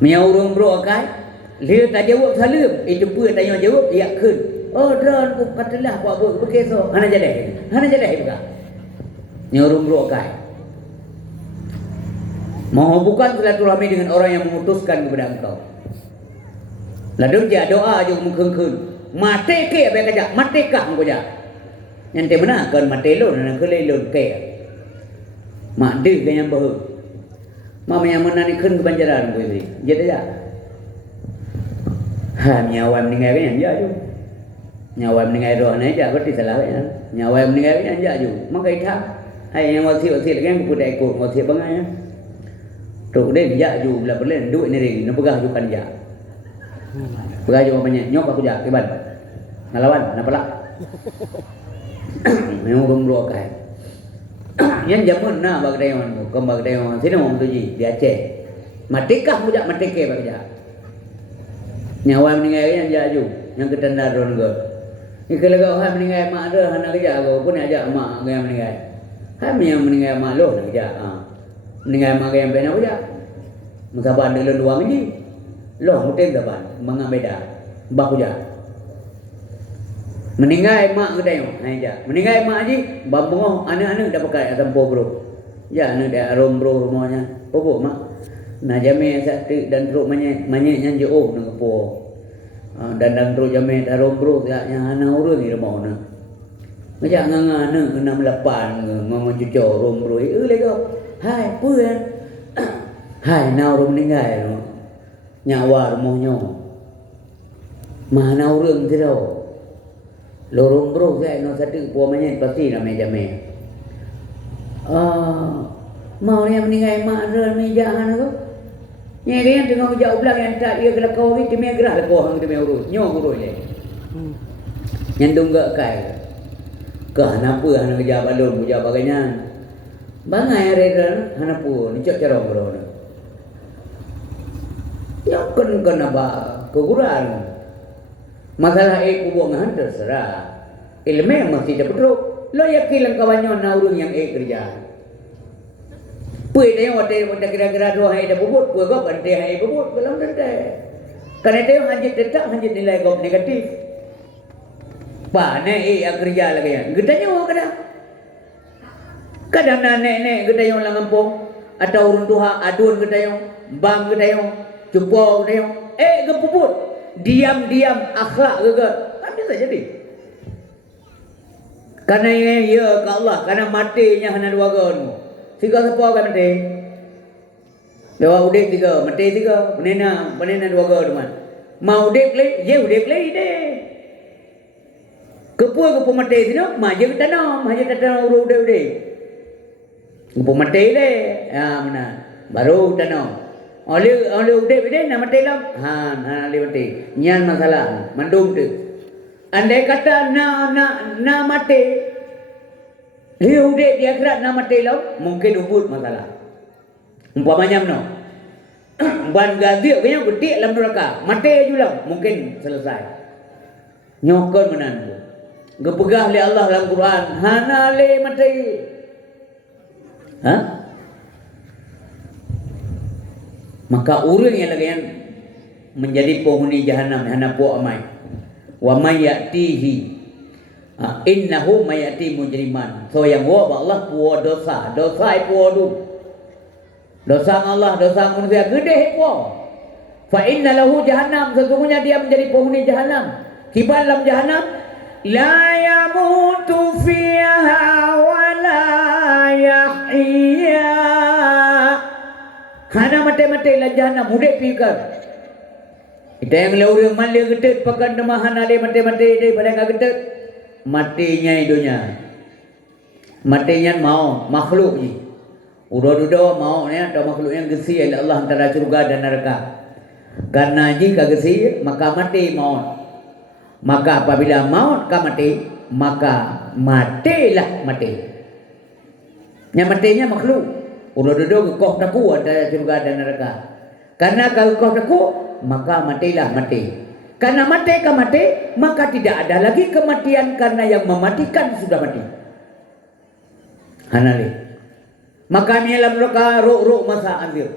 Menyau bro akai. Dia tak jawab salam, jumpa tanya jawab, dia kun. Oh, drone pun katalah buat apa, bekeso. Hana jadi buka. Nyorong bro kai. Menghubungkan silaturahmi dengan orang yang memutuskan kepada engkau. Lalu dia doa je mengkun. Mati ke apa kajak? Mati kah engkau jak? Yang mana kan mati lon, nak kelelon ke? Mak deh yang bahu. Mama yang mana ni kun kebanjaran kau ini. Jadi ya. Nyawa meninggal kan ya ju. Nyawa meninggal roh ni je berarti salah kan. Nyawa meninggal kan ya ju. Maka itu hai yang wasi kan aku dah ikut wasi bangai. Tu dia ya ju bila berlen duit ni ring, nak pegah ju kan ya. Pegah ju banyak nyok aku jak iban. Ngalawan nak pelak. Memang rumro kai. Yang zaman na bagdayon ko bagdayon sino mo tuji di Aceh. Matikah mujak matike bagja. Nyawa meninggal yang jaju, yang ketanda ron go. Ini kalau orang meninggal mak ada, anak kerja go, pun ajak mak yang meninggal. Kami yang meninggal mak loh nak kerja. Meninggal mak yang benar kerja. Musaban dulu luang ni, loh mungkin dapat mengambeda, bah kerja. Meninggal mak kita yang, aja. Meninggal mak ji, bambu anak-anak dah pakai asam bro. Ya anak dah arom bro rumahnya, popo mak. Nah jame sakti dan teruk banyak yang jauh nak po. Dan teruk jame tarom bro yang ana urus ni rumah na. Macam nganga 68 ngomong cucu rom bro. Lego. Hai puan. Hai nau rom meninggal. Nyawa rumahnya. Mana urang tu dah. Lorong bro saya no satu po banyak pasti namanya jame. Mau yang meninggal mak ada meja tu. Yang dia tengok jauh belang yang tak dia kena kau ni dia gerah lah kau hang dia urus. Nyok urus dia. Yang dongga kai. Ke kenapa hang kerja balon kerja bagainya. Bangai reda kenapa ni cak cara bro. Ya kan apa keguran. Masalah kubur ngan terserah. Ilmu masih dapat teruk. Lo yakin kawannya na urang yang kerja. Puai dia waktu kira-kira 2 hari dah bubut, puai kau kan 3 hari bubut belum tentu. Karena dia hanya tetap hanya nilai kau negatif. Pak yang kerja lagi ya. Gedanya orang kadang. Kadang nenek gedanya orang kampung atau urun tuha adun gedanya, bang gedanya, jumpa gedanya. Gepuput. Diam-diam akhlak gegar. Kan bisa jadi. Karena ya ke Allah, karena matinya hanya 2 gon. Tiga siapa kan mati? Dewa udik 3, mati 3. Penena 2 gon man. Mau udik lagi, je udik lagi deh. Kepu mati sini, maju ke tanam, udik. Kepu mati deh. Ya mana? Baru tanam. Oleh udik deh, nama mati lam. Oleh mati. Nyan masalah, mandum tu. Andai kata na mati. Dia udik dia gerak nak mati lau, mungkin ubud masalah. Umpamanya no. Ban gazi kaya gede dalam neraka, mati juga mungkin selesai. Nyokon menandu. Gepegah oleh Allah dalam Quran, hana le mati. Maka orang yang lagi menjadi penghuni jahanam, hana puak amai. Wa may ya'tihi innahu mayati mujriman. So yang wa Allah puo dosa puo du. Dosa Allah, dosa manusia gede puo. Fa inna lahu jahannam, sesungguhnya dia menjadi penghuni jahanam. Kiban dalam jahanam la yamutu fiha wa la yahya. Hana mati-mati dalam jahanam udek pikir. Kita yang orang malia gedet pakai nama hana dia mati-mati dia pada gedet. Matinya hidupnya. Matinya mau makhluk ni. Udah mau ni ada makhluk yang gesi oleh Allah antara surga dan neraka. Karena jika gesi maka mati maut. Maka apabila maut ka mati, maka matilah mati. Yang matinya makhluk. Udah duduk kau taku ada surga dan neraka. Karena kalau kau taku, maka matilah mati. Karena mati ka mati, maka tidak ada lagi kematian karena yang mematikan sudah mati. Hanali. Maka nilam neraka ru masa anjir.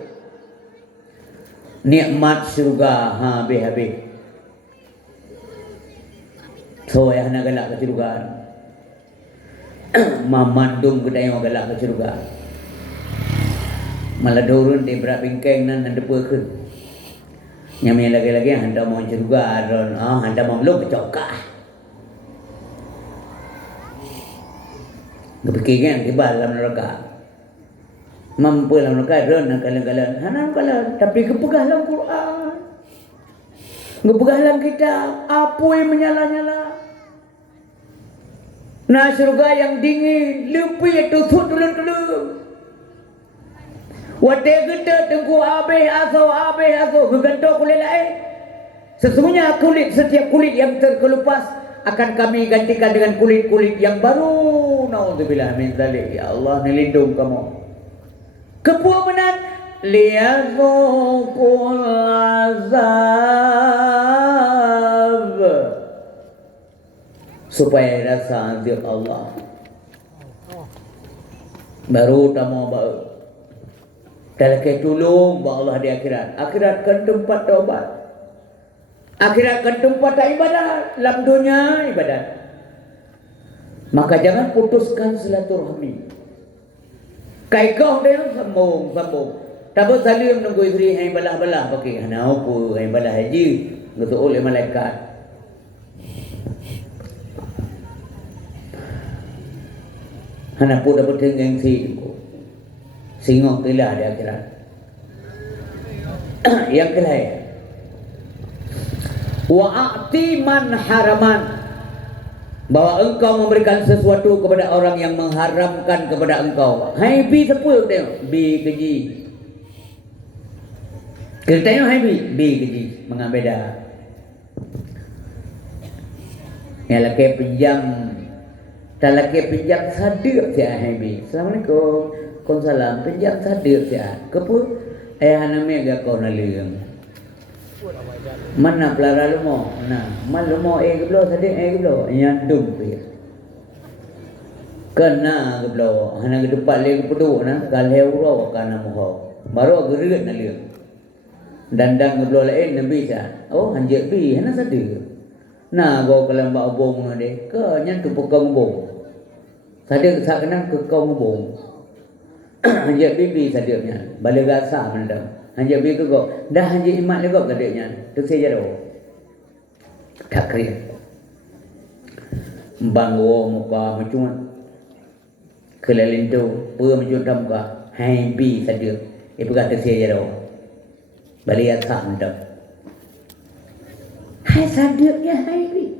Nikmat surga habis-habis. So ayah nak galak ke surga. Mamandung kedai orang galak ke surga. Malah dorun di berat bingkeng nan ada pekeun. Nyami lagi-lagi hantar mau surga ron. Hantar mau belum kecokah. Kepikiran di dalam neraka. Mampu dalam neraka ron kalan-kalan. Hanan kalan tapi kepegah dalam Quran. Ngepegah dalam kitab. Apa yang menyala-nyala? Nah surga yang dingin, lebih tusuk tulung-tulung. Wadah kita tengku habis aso, bergantung kulit lain. Sesungguhnya setiap kulit yang terkelupas akan kami gantikan dengan kulit-kulit yang baru. Nauzubillah min dzalik. Ya Allah, nilindung kamu. Kepuasan liyazuqul azab. Supaya rasa azab Allah. Baru tamu baru. Dalam ketulung bahawa Allah di akhirat. Akhirat kan tempat taubat. Akhirat kan tempat ibadat. Dalam dunia ibadat. Maka jangan putuskan silaturahmi. Kaikau dia sambung. Tak salim nunggu isteri yang balah-balah pakai hana apa, yang balah haji, betul oleh malaikat. Hana pun dapat gengsi. Singok telah di akhirat. Yang kelai. Wa'ati man haraman. Bahwa engkau memberikan sesuatu kepada orang yang mengharamkan kepada engkau. Hai bi sepul tengok. Bi keji. Kita tengok hai bi keji. Mengabeda. Yang laki pinjam. Tak laki pinjam sadir si hai bi. Assalamualaikum. Salam pinjam sadir siya. Kepu ayah nami agak kau naliang. Mana pelara lu mo? Nah, mal lu mo geblo sadir geblo. Nyandung pir. Kena geblo. Hana gedepat le kepedu na galheu ro kana moho. Baru gerit naliang. Dandang geblo lain nabi siya. Oh hanjek bi hana sadir. Nah go kalam ba obong de. Ke nyan tu pekong bong. Sadir sak kenang ke kau bong. Hanya bibi sadirnya, balik rasa mendam. Hanya bibi kau, dah hanya imat lego kadeknya. Tu saya jauh. Tak kira. Bangwo muka macam keliling tu, pur macam tam ka. Hai bi sadir. Ibu kata saya jauh. Balik rasa mendam. Hai sadirnya hai bi.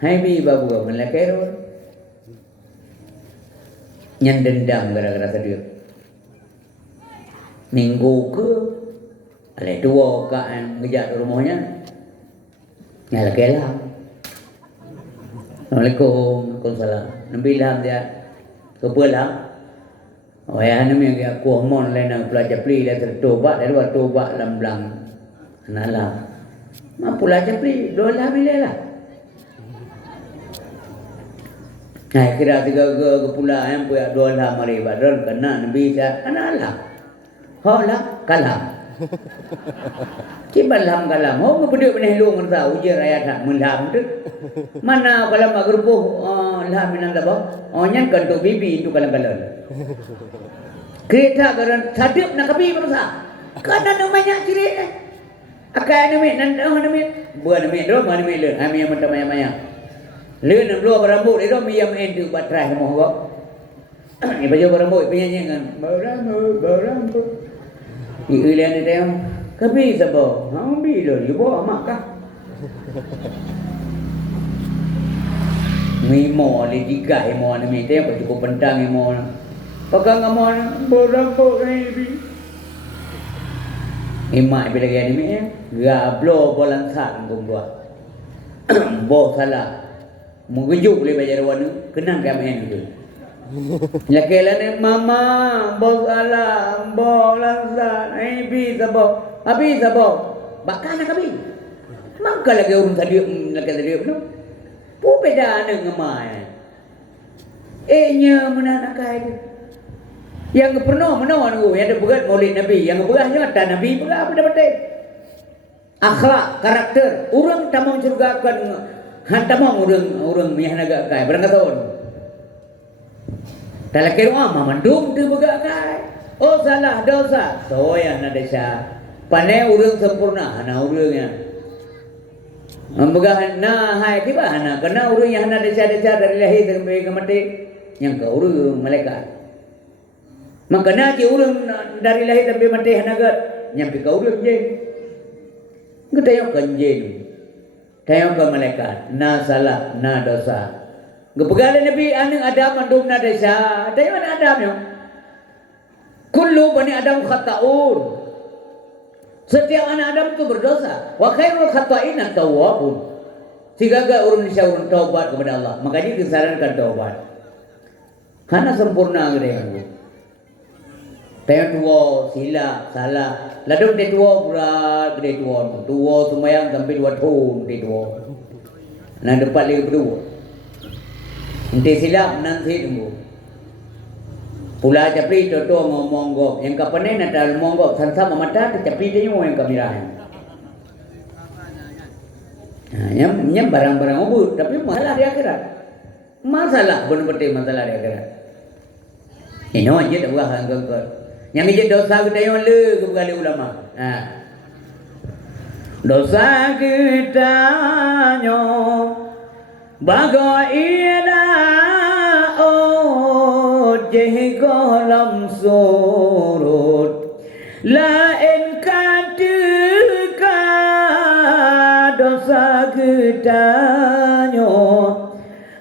Hai bi babu kau melakai ron. Yang dendam gara-gara sadir. Minggu ke alih dua kaan ngejak rumahnya. Nyala kelam. Assalamualaikum. Waalaikumsalam. Nabi lam dia. Kepulang. Oh ya nami yang aku mon lain nak pelajar pli dia tertobat dari waktu tobat lam blang. Nalam. Mampu pelajar pli dua lam lah. Nah kira tiga ke pula yang punya dua lah mari badan kena nabi saya kena lah, hola kalam, ciban lam kalam, oh ngepedek penelu merta ujar ayat tak melam tu, mana kalam agrupuh lam minang tabah, oh nyan kantuk bibi itu kalam. Kereta garan sadap nak kapi merta, kana namanya ciri, akai namanya buat namanya dua namanya le, kami yang mentah maya. Lươn làm lúa berambut itu miam endu batrai mau kok. Ini baju berambut penyanyi kan. Berambut. Iulian itu yang kapi sabo. Hambi lo, ibu amak kah? Mimo le jika imo ni mete apa cukup pentang imo. Pakai ngamon berambut ni. Imak bila gaya ni ya, gablo bolan sak ngum dua. Boh salah. Mengujuk boleh baca warna, kenang kami itu. Laki-laki ni mama, boh salah, bolan sak, habis apa? Habis apa? Bakal nak habis. Maka lagi orang tadi lagi apa? Pu beda dengan mai. Nya mana nak kaya? Yang pernah mana tu yang ada berat Maulid Nabi, yang berahnya tak Nabi berah apa dapat? Akhlak, karakter, orang tamang surga akan hantamang orang yang naga kai berangkat tahun. Tak kira mah mandum tu beragak kai. Oh salah dosa. So yang ada sya. Panai orang sempurna, hana orangnya. Membegah na hai tiba hana kena orang yang hana desa dari lahir sampai ke mati yang ke orang malaikat. Maka nanti orang dari lahir sampai mati hanagat nyampe ke orang je. Kita yang kanjen, tayang ke malaikat, na salah, na dosa. Gepegala Nabi aneng Adam mandum na desa, tayang mana Adam yo. Kullu bani Adam khata'un. Setiap anak Adam itu berdosa. Wa khairul khata'in at-tawwabun. Jika orang Indonesia orang taubat kepada Allah, makanya disarankan taubat. Karena sempurna gede yang Tayang tua sila salah. Lalu dia tua berat gede tua semayang sampai 2 tahun dia tua. Nah depan lagi berdua. Nanti silap nanti tunggu. Pula capri tu ngomong gop. Yang kapan ni nak ngomong gop sama mata tu capri dia yang kamera. Nah, yang barang-barang ubud tapi masalah dia akhirat. Masalah benar-benar masalah dia akhirat. Ini aja tak buah angkat. Yang ije dosa kita yang le kepada ulama. Dosa kita nyo bagai ila jeh kolam surut lain katika dosa kita nyo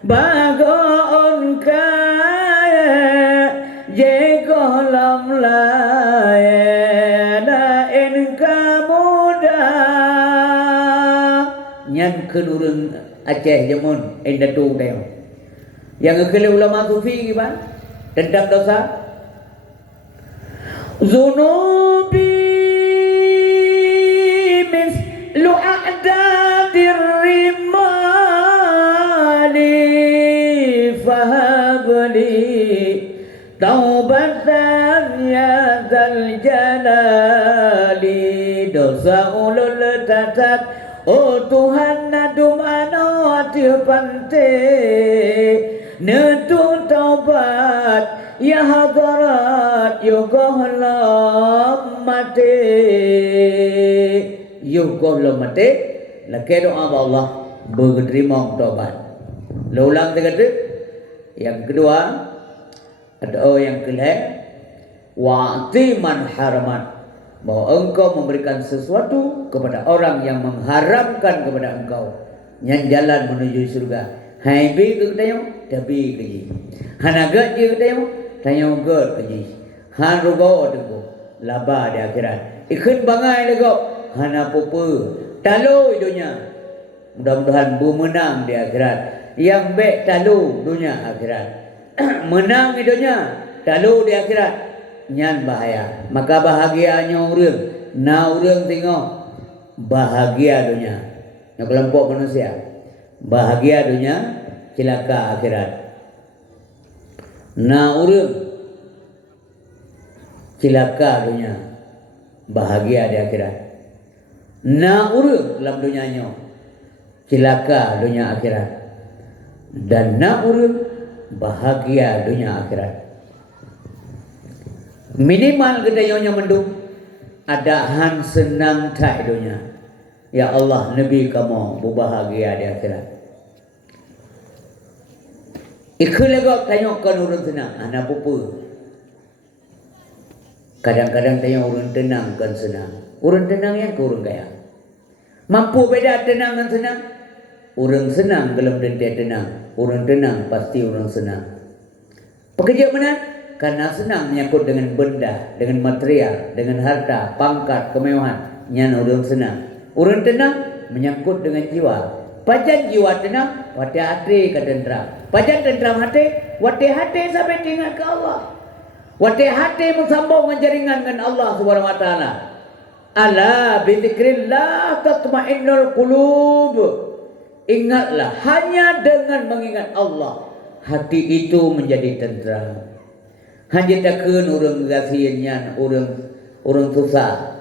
bagon kaya jeh kolam lain kamuda nyan kenurun Aceh jamun enda tu deo yang kele ulama sufi gimana tentang dosa zunubi mislu a'dadir rimali fahabli taubatan ya zal jalali dosa ulul tatat. Oh Tuhan nadum anati pante netu taubat ya hadarat yugohlam mate laki doa Allah berterima taubat. Ulang kata yang kedua atau yang kelima wa'ti man haramat bahwa engkau memberikan sesuatu kepada orang yang mengharamkan kepada engkau yang jalan menuju surga. Hai bi ke tayong tapi keji. Hanaga je tayong tayong god keji. Han rugo dego laba di akhirat. Ikut bangai lego hana popo talo dunia. Mudah-mudahan bu menang di akhirat. Yang be talo dunia akhirat. Menang di dunia, talo di akhirat. Nyan bahaya. Maka bahagianya orang. Na orang tengok bahagia dunia. Yang kelompok manusia. Bahagia dunia, celaka akhirat. Na orang celaka dunia, bahagia di akhirat. Na orang dalam dunianya celaka dunia akhirat. Dan na orang bahagia dunia akhirat. Minimal kita yang mendung ada han senang tak dunia. Ya Allah Nabi kamu berbahagia di akhirat. Ikut legok tanya kan orang senang anak pupu. Kadang-kadang tanya orang tenang kan senang. Orang tenang yang ke orang kaya. Mampu beda tenang dan senang. Orang senang dalam tentu tenang. Orang tenang pasti orang senang. Pekerja mana? karena senang menyangkut dengan benda, dengan material, dengan harta, pangkat, kemewahan. Nyana urang senang. Urang tenang menyangkut dengan jiwa. Pajan jiwa tenang, wate hati ketentram. Pajan tentram hati, wate hati sampai ingat ke Allah. Wate hati bersambung dengan jaringan dengan Allah Subhanahu wa taala. Ala bi dzikrillah tatma'innul qulub. Ingatlah, hanya dengan mengingat Allah hati itu menjadi tentram. Hanya takkan orang gasiannya, orang susah.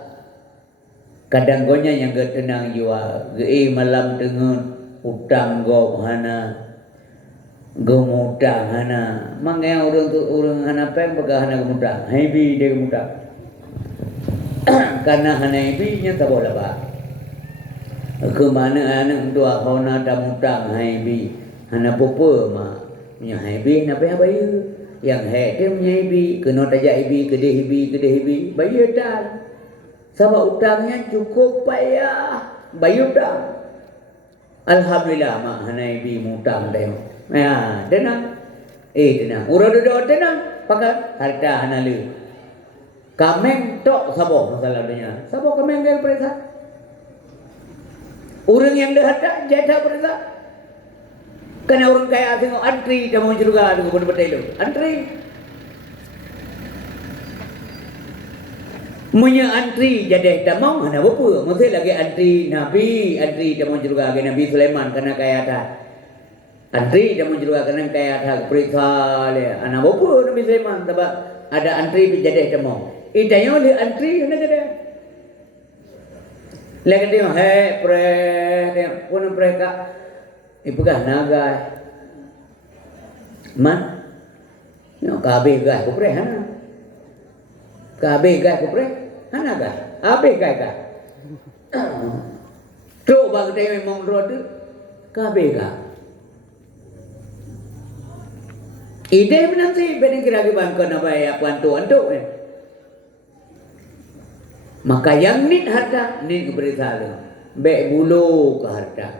Kadang gonya yang tenang jiwa, ge malam dengan utang go hana, gemutang hana. Mangga orang hana peng baga hana gemutang, hebi dia gemutang. Karena hana hebi nya tak boleh ba. Ke mana anak dua kawan ada mutang hebi, hana popo ma, nya hebi na apa bayu. Yang hati menyebi, kena tajak ibi, kedih ibi, bayu dah. Sebab utangnya cukup payah, bayu dah. Alhamdulillah mak hana ibi mutang dah. Ya, tenang. Tenang. Urang duduk tenang, pakai harta hana lu. Kameng tok sabo masalah dunia. Sabo kameng gaya perisa. Urang yang dah harta jatah perisa. Karena orang kaya tengok antri dah mau juga tengok benda-benda itu. Antri. Munya antri jadi dah mau hana apa? Mesti lagi antri Nabi, antri dah mau juga ke Nabi Sulaiman karena kaya dah. Antri dah mau juga karena kaya dah periksa le. Anak apa Nabi Sulaiman sebab ada antri jadi dah mau. Itanya le antri hana jadi. Lagi tengok pun mereka ipagah naga man no kabe gah kupre hana kabe gah kupre hana gah abe gah gah tro bang te mong rod kabe gah ide menanti bedeng kira bang kana baya pantu antu maka yang nit harta nit berita be bulu ke harta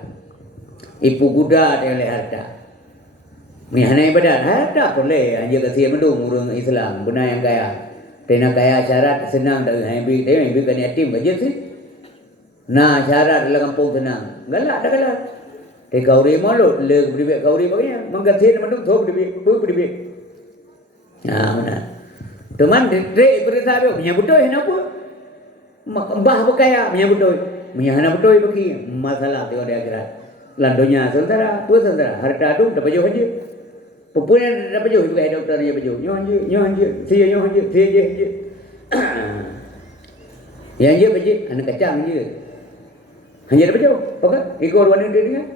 ipu guda dia oleh harta. Mihana ibadat harta boleh anja kasih mendung urang Islam benar yang kaya. Tena kaya syarat senang dak habi habi kan yatim aja sih. Nah syarat dalam kampung senang. Galak dak galak. Te kauri malu le beri kauri bagainya mangkasih mendung thok beri. Nah benar. Teman dek berita dia punya betul kenapa? Mbah berkaya punya betul. Punya betul bagi masalah tengok dia akhirat. Landonya sementara, tu sementara. Harta tu dapat jauh aja. Pempunyaan dapat jauh juga doktor dia baju. Nyo anje, sia je. Yang je baju, anak kacang je. Hanya dapat jauh. Pakat, ikut warna dia dengan.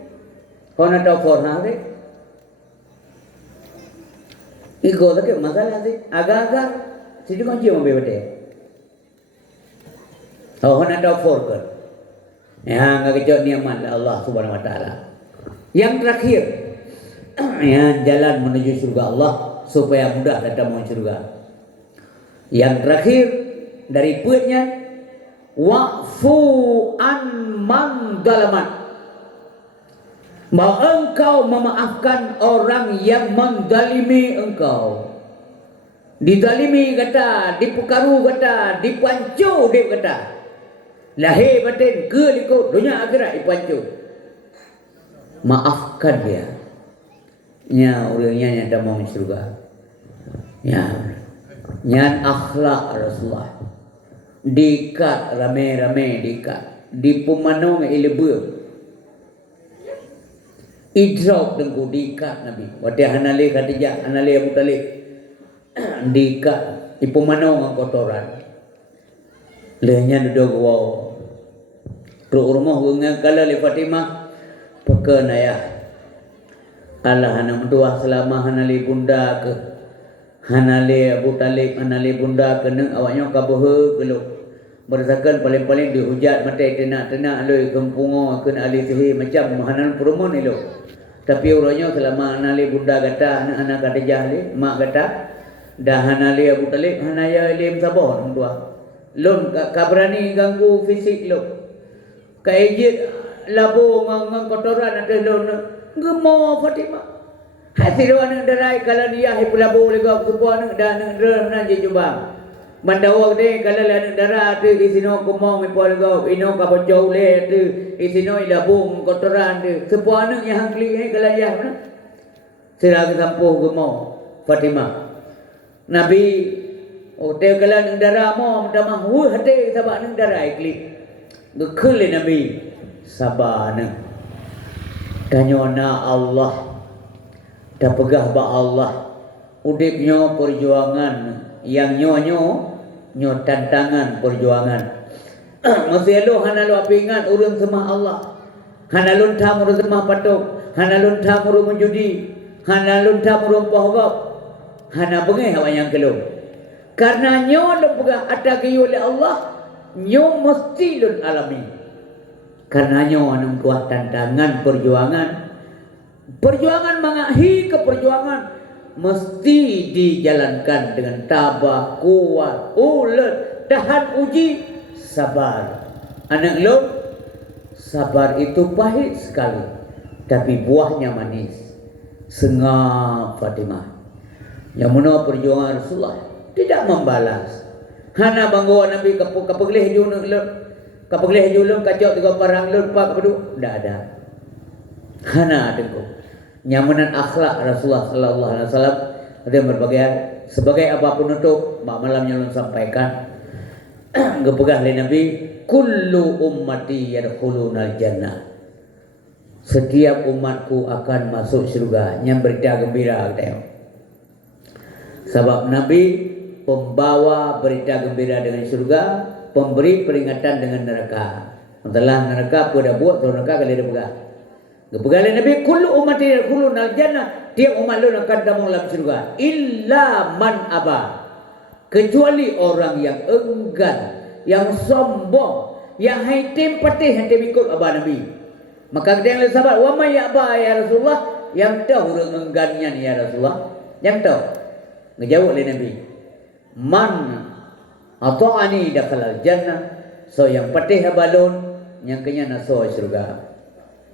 Kau nak tahu forna deh. Ikut tak masalah deh. Agak-agak, situ kau je mampu bete. Kau nak tahu forkan. Ya, enggak kecok niamat Allah Subhanahu wa taala. Yang terakhir, ya jalan menuju surga Allah supaya mudah datang menuju surga. Yang terakhir dari punya wa'fu an man zalaman. Bahwa engkau memaafkan orang yang menzalimi engkau. Dizalimi kata, dipukaru kata, dipancu dia kata. Lahir batin ke likut dunia akhirat ipancu. Maafkan dia. Nya orangnya yang dah mau surga. Ya. Nya akhlak Rasulullah. Dikat rame-rame dikat. Dipumanong ilmu. Idrauk dengku dikat Nabi. Wati hanale Khadijah, hanale Abu Talib. Dikat ipumanong kotoran. Lehnya duduk wow. Pro rumah bunga kala le Fatimah pekan ayah. Allah anak dua selama hanali bunda ke hanali Abu Talib hanali bunda ke neng awaknya kabuh geluk. Berdasarkan paling-paling dihujat mata tenak-tenak aloi kempungo kena ali sihi macam hanan perumon ilo. Tapi orangnya selama hanali bunda kata anak-anak Khadijah le mak kata dah hanali Abu Talib hanaya lim sabah orang tua. Lon kabrani ganggu fisik lo. Kaijit labu ngang kotoran ada lon gemo Fatimah. Hasil wana derai kalau dia pelabu lega supaya nak dah nak dera mana je cuba. Mandawa de kalau la nak dara tu isino kumong ipo lega ino ka bocau le tu isino ilabung kotoran tu supaya nak yang kli kalau ya mana. Sira sampuh gumo Fatimah. Nabi hotel kalau nak dara mo mah hu hate sabak nak dara ikli. Gekul Nabi sabar nak. Tanyona Allah dah pegah ba Allah udipnya perjuangan yang nyo tantangan perjuangan masih elo hanalo apingan urang semah Allah hanalun tham urang semah patok hanalun tham urang menjudi hanalun tham urang pohgop hana bengeh awak yang kelum karena nyo lo pegah atagi oleh Allah nyo mesti lun alami karena nyo anu kuat tantangan perjuangan mengakhiri ke perjuangan mesti dijalankan dengan tabah, kuat, ulet, tahan uji, sabar. Anak lo, sabar itu pahit sekali, tapi buahnya manis. Sengap Fatimah. Yang mana perjuangan Rasulullah tidak membalas. Hana banggawan Nabi kapagleh julung kacau tiga parang lupa kepedu, tidak ada. Hana adengku. Nyamanan akhlak Rasulullah sallallahu alaihi wasallam ada berbagai sebagai apa penutup mak malam yang sampaikan gepegah oleh Nabi kullu ummati yadkhulunal jannah setiap umatku akan masuk surga yang berita gembira kita sebab Nabi pembawa berita gembira dengan surga pemberi peringatan dengan neraka setelah neraka pada buat neraka kali dia pegah Gepegala Nabi kullu ummati yadkhulunal jannah tiap umat lu akan damang dalam surga illa man aba kecuali orang yang enggan yang sombong yang haitim patih hati ikut abah Nabi maka dia yang sahabat wa may ya'ba ya Rasulullah yang tahu orang enggannya ni ya Rasulullah yang tahu ngejawab oleh Nabi man ata'ani dakhalal jannah so yang patih abalun yang kenya naso surga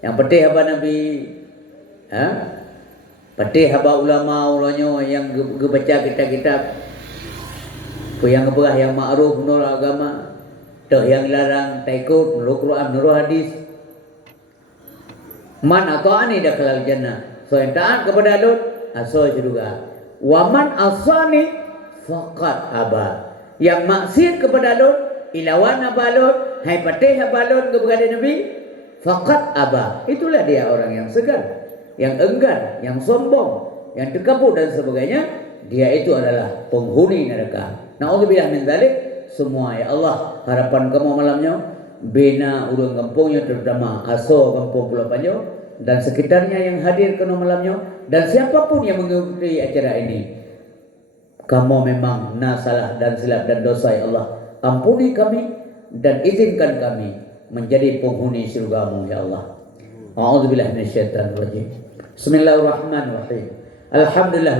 yang patih haba Nabi patih haba ulama-ulama yang baca kitab-kitab ku yang berah yang ma'ruf menurut agama dah yang larang tak ikut menurut Quran menurut hadis man ata'ani dakhalal jannah so yang taat kepada Allah asal surga wa man asani faqad aba yang maksiat kepada Allah ilawan abalun hai patih abalun kepada Nabi faqat aba itulah dia orang yang segan yang enggan yang sombong yang terkabur dan sebagainya dia itu adalah penghuni neraka naudzubillah min zalik semua ya Allah harapan kamu malamnya bina urang kampungnya terutama aso kampung Pulau Panjo dan sekitarnya yang hadir ke malamnya dan siapapun yang mengikuti acara ini kamu memang salah dan silap dan dosa ya Allah ampuni kami dan izinkan kami menjadi penghuni surgamu ya Allah. A'udzubillahi minasyaitonir rajim. Bismillahirrahmanirrahim. Alhamdulillah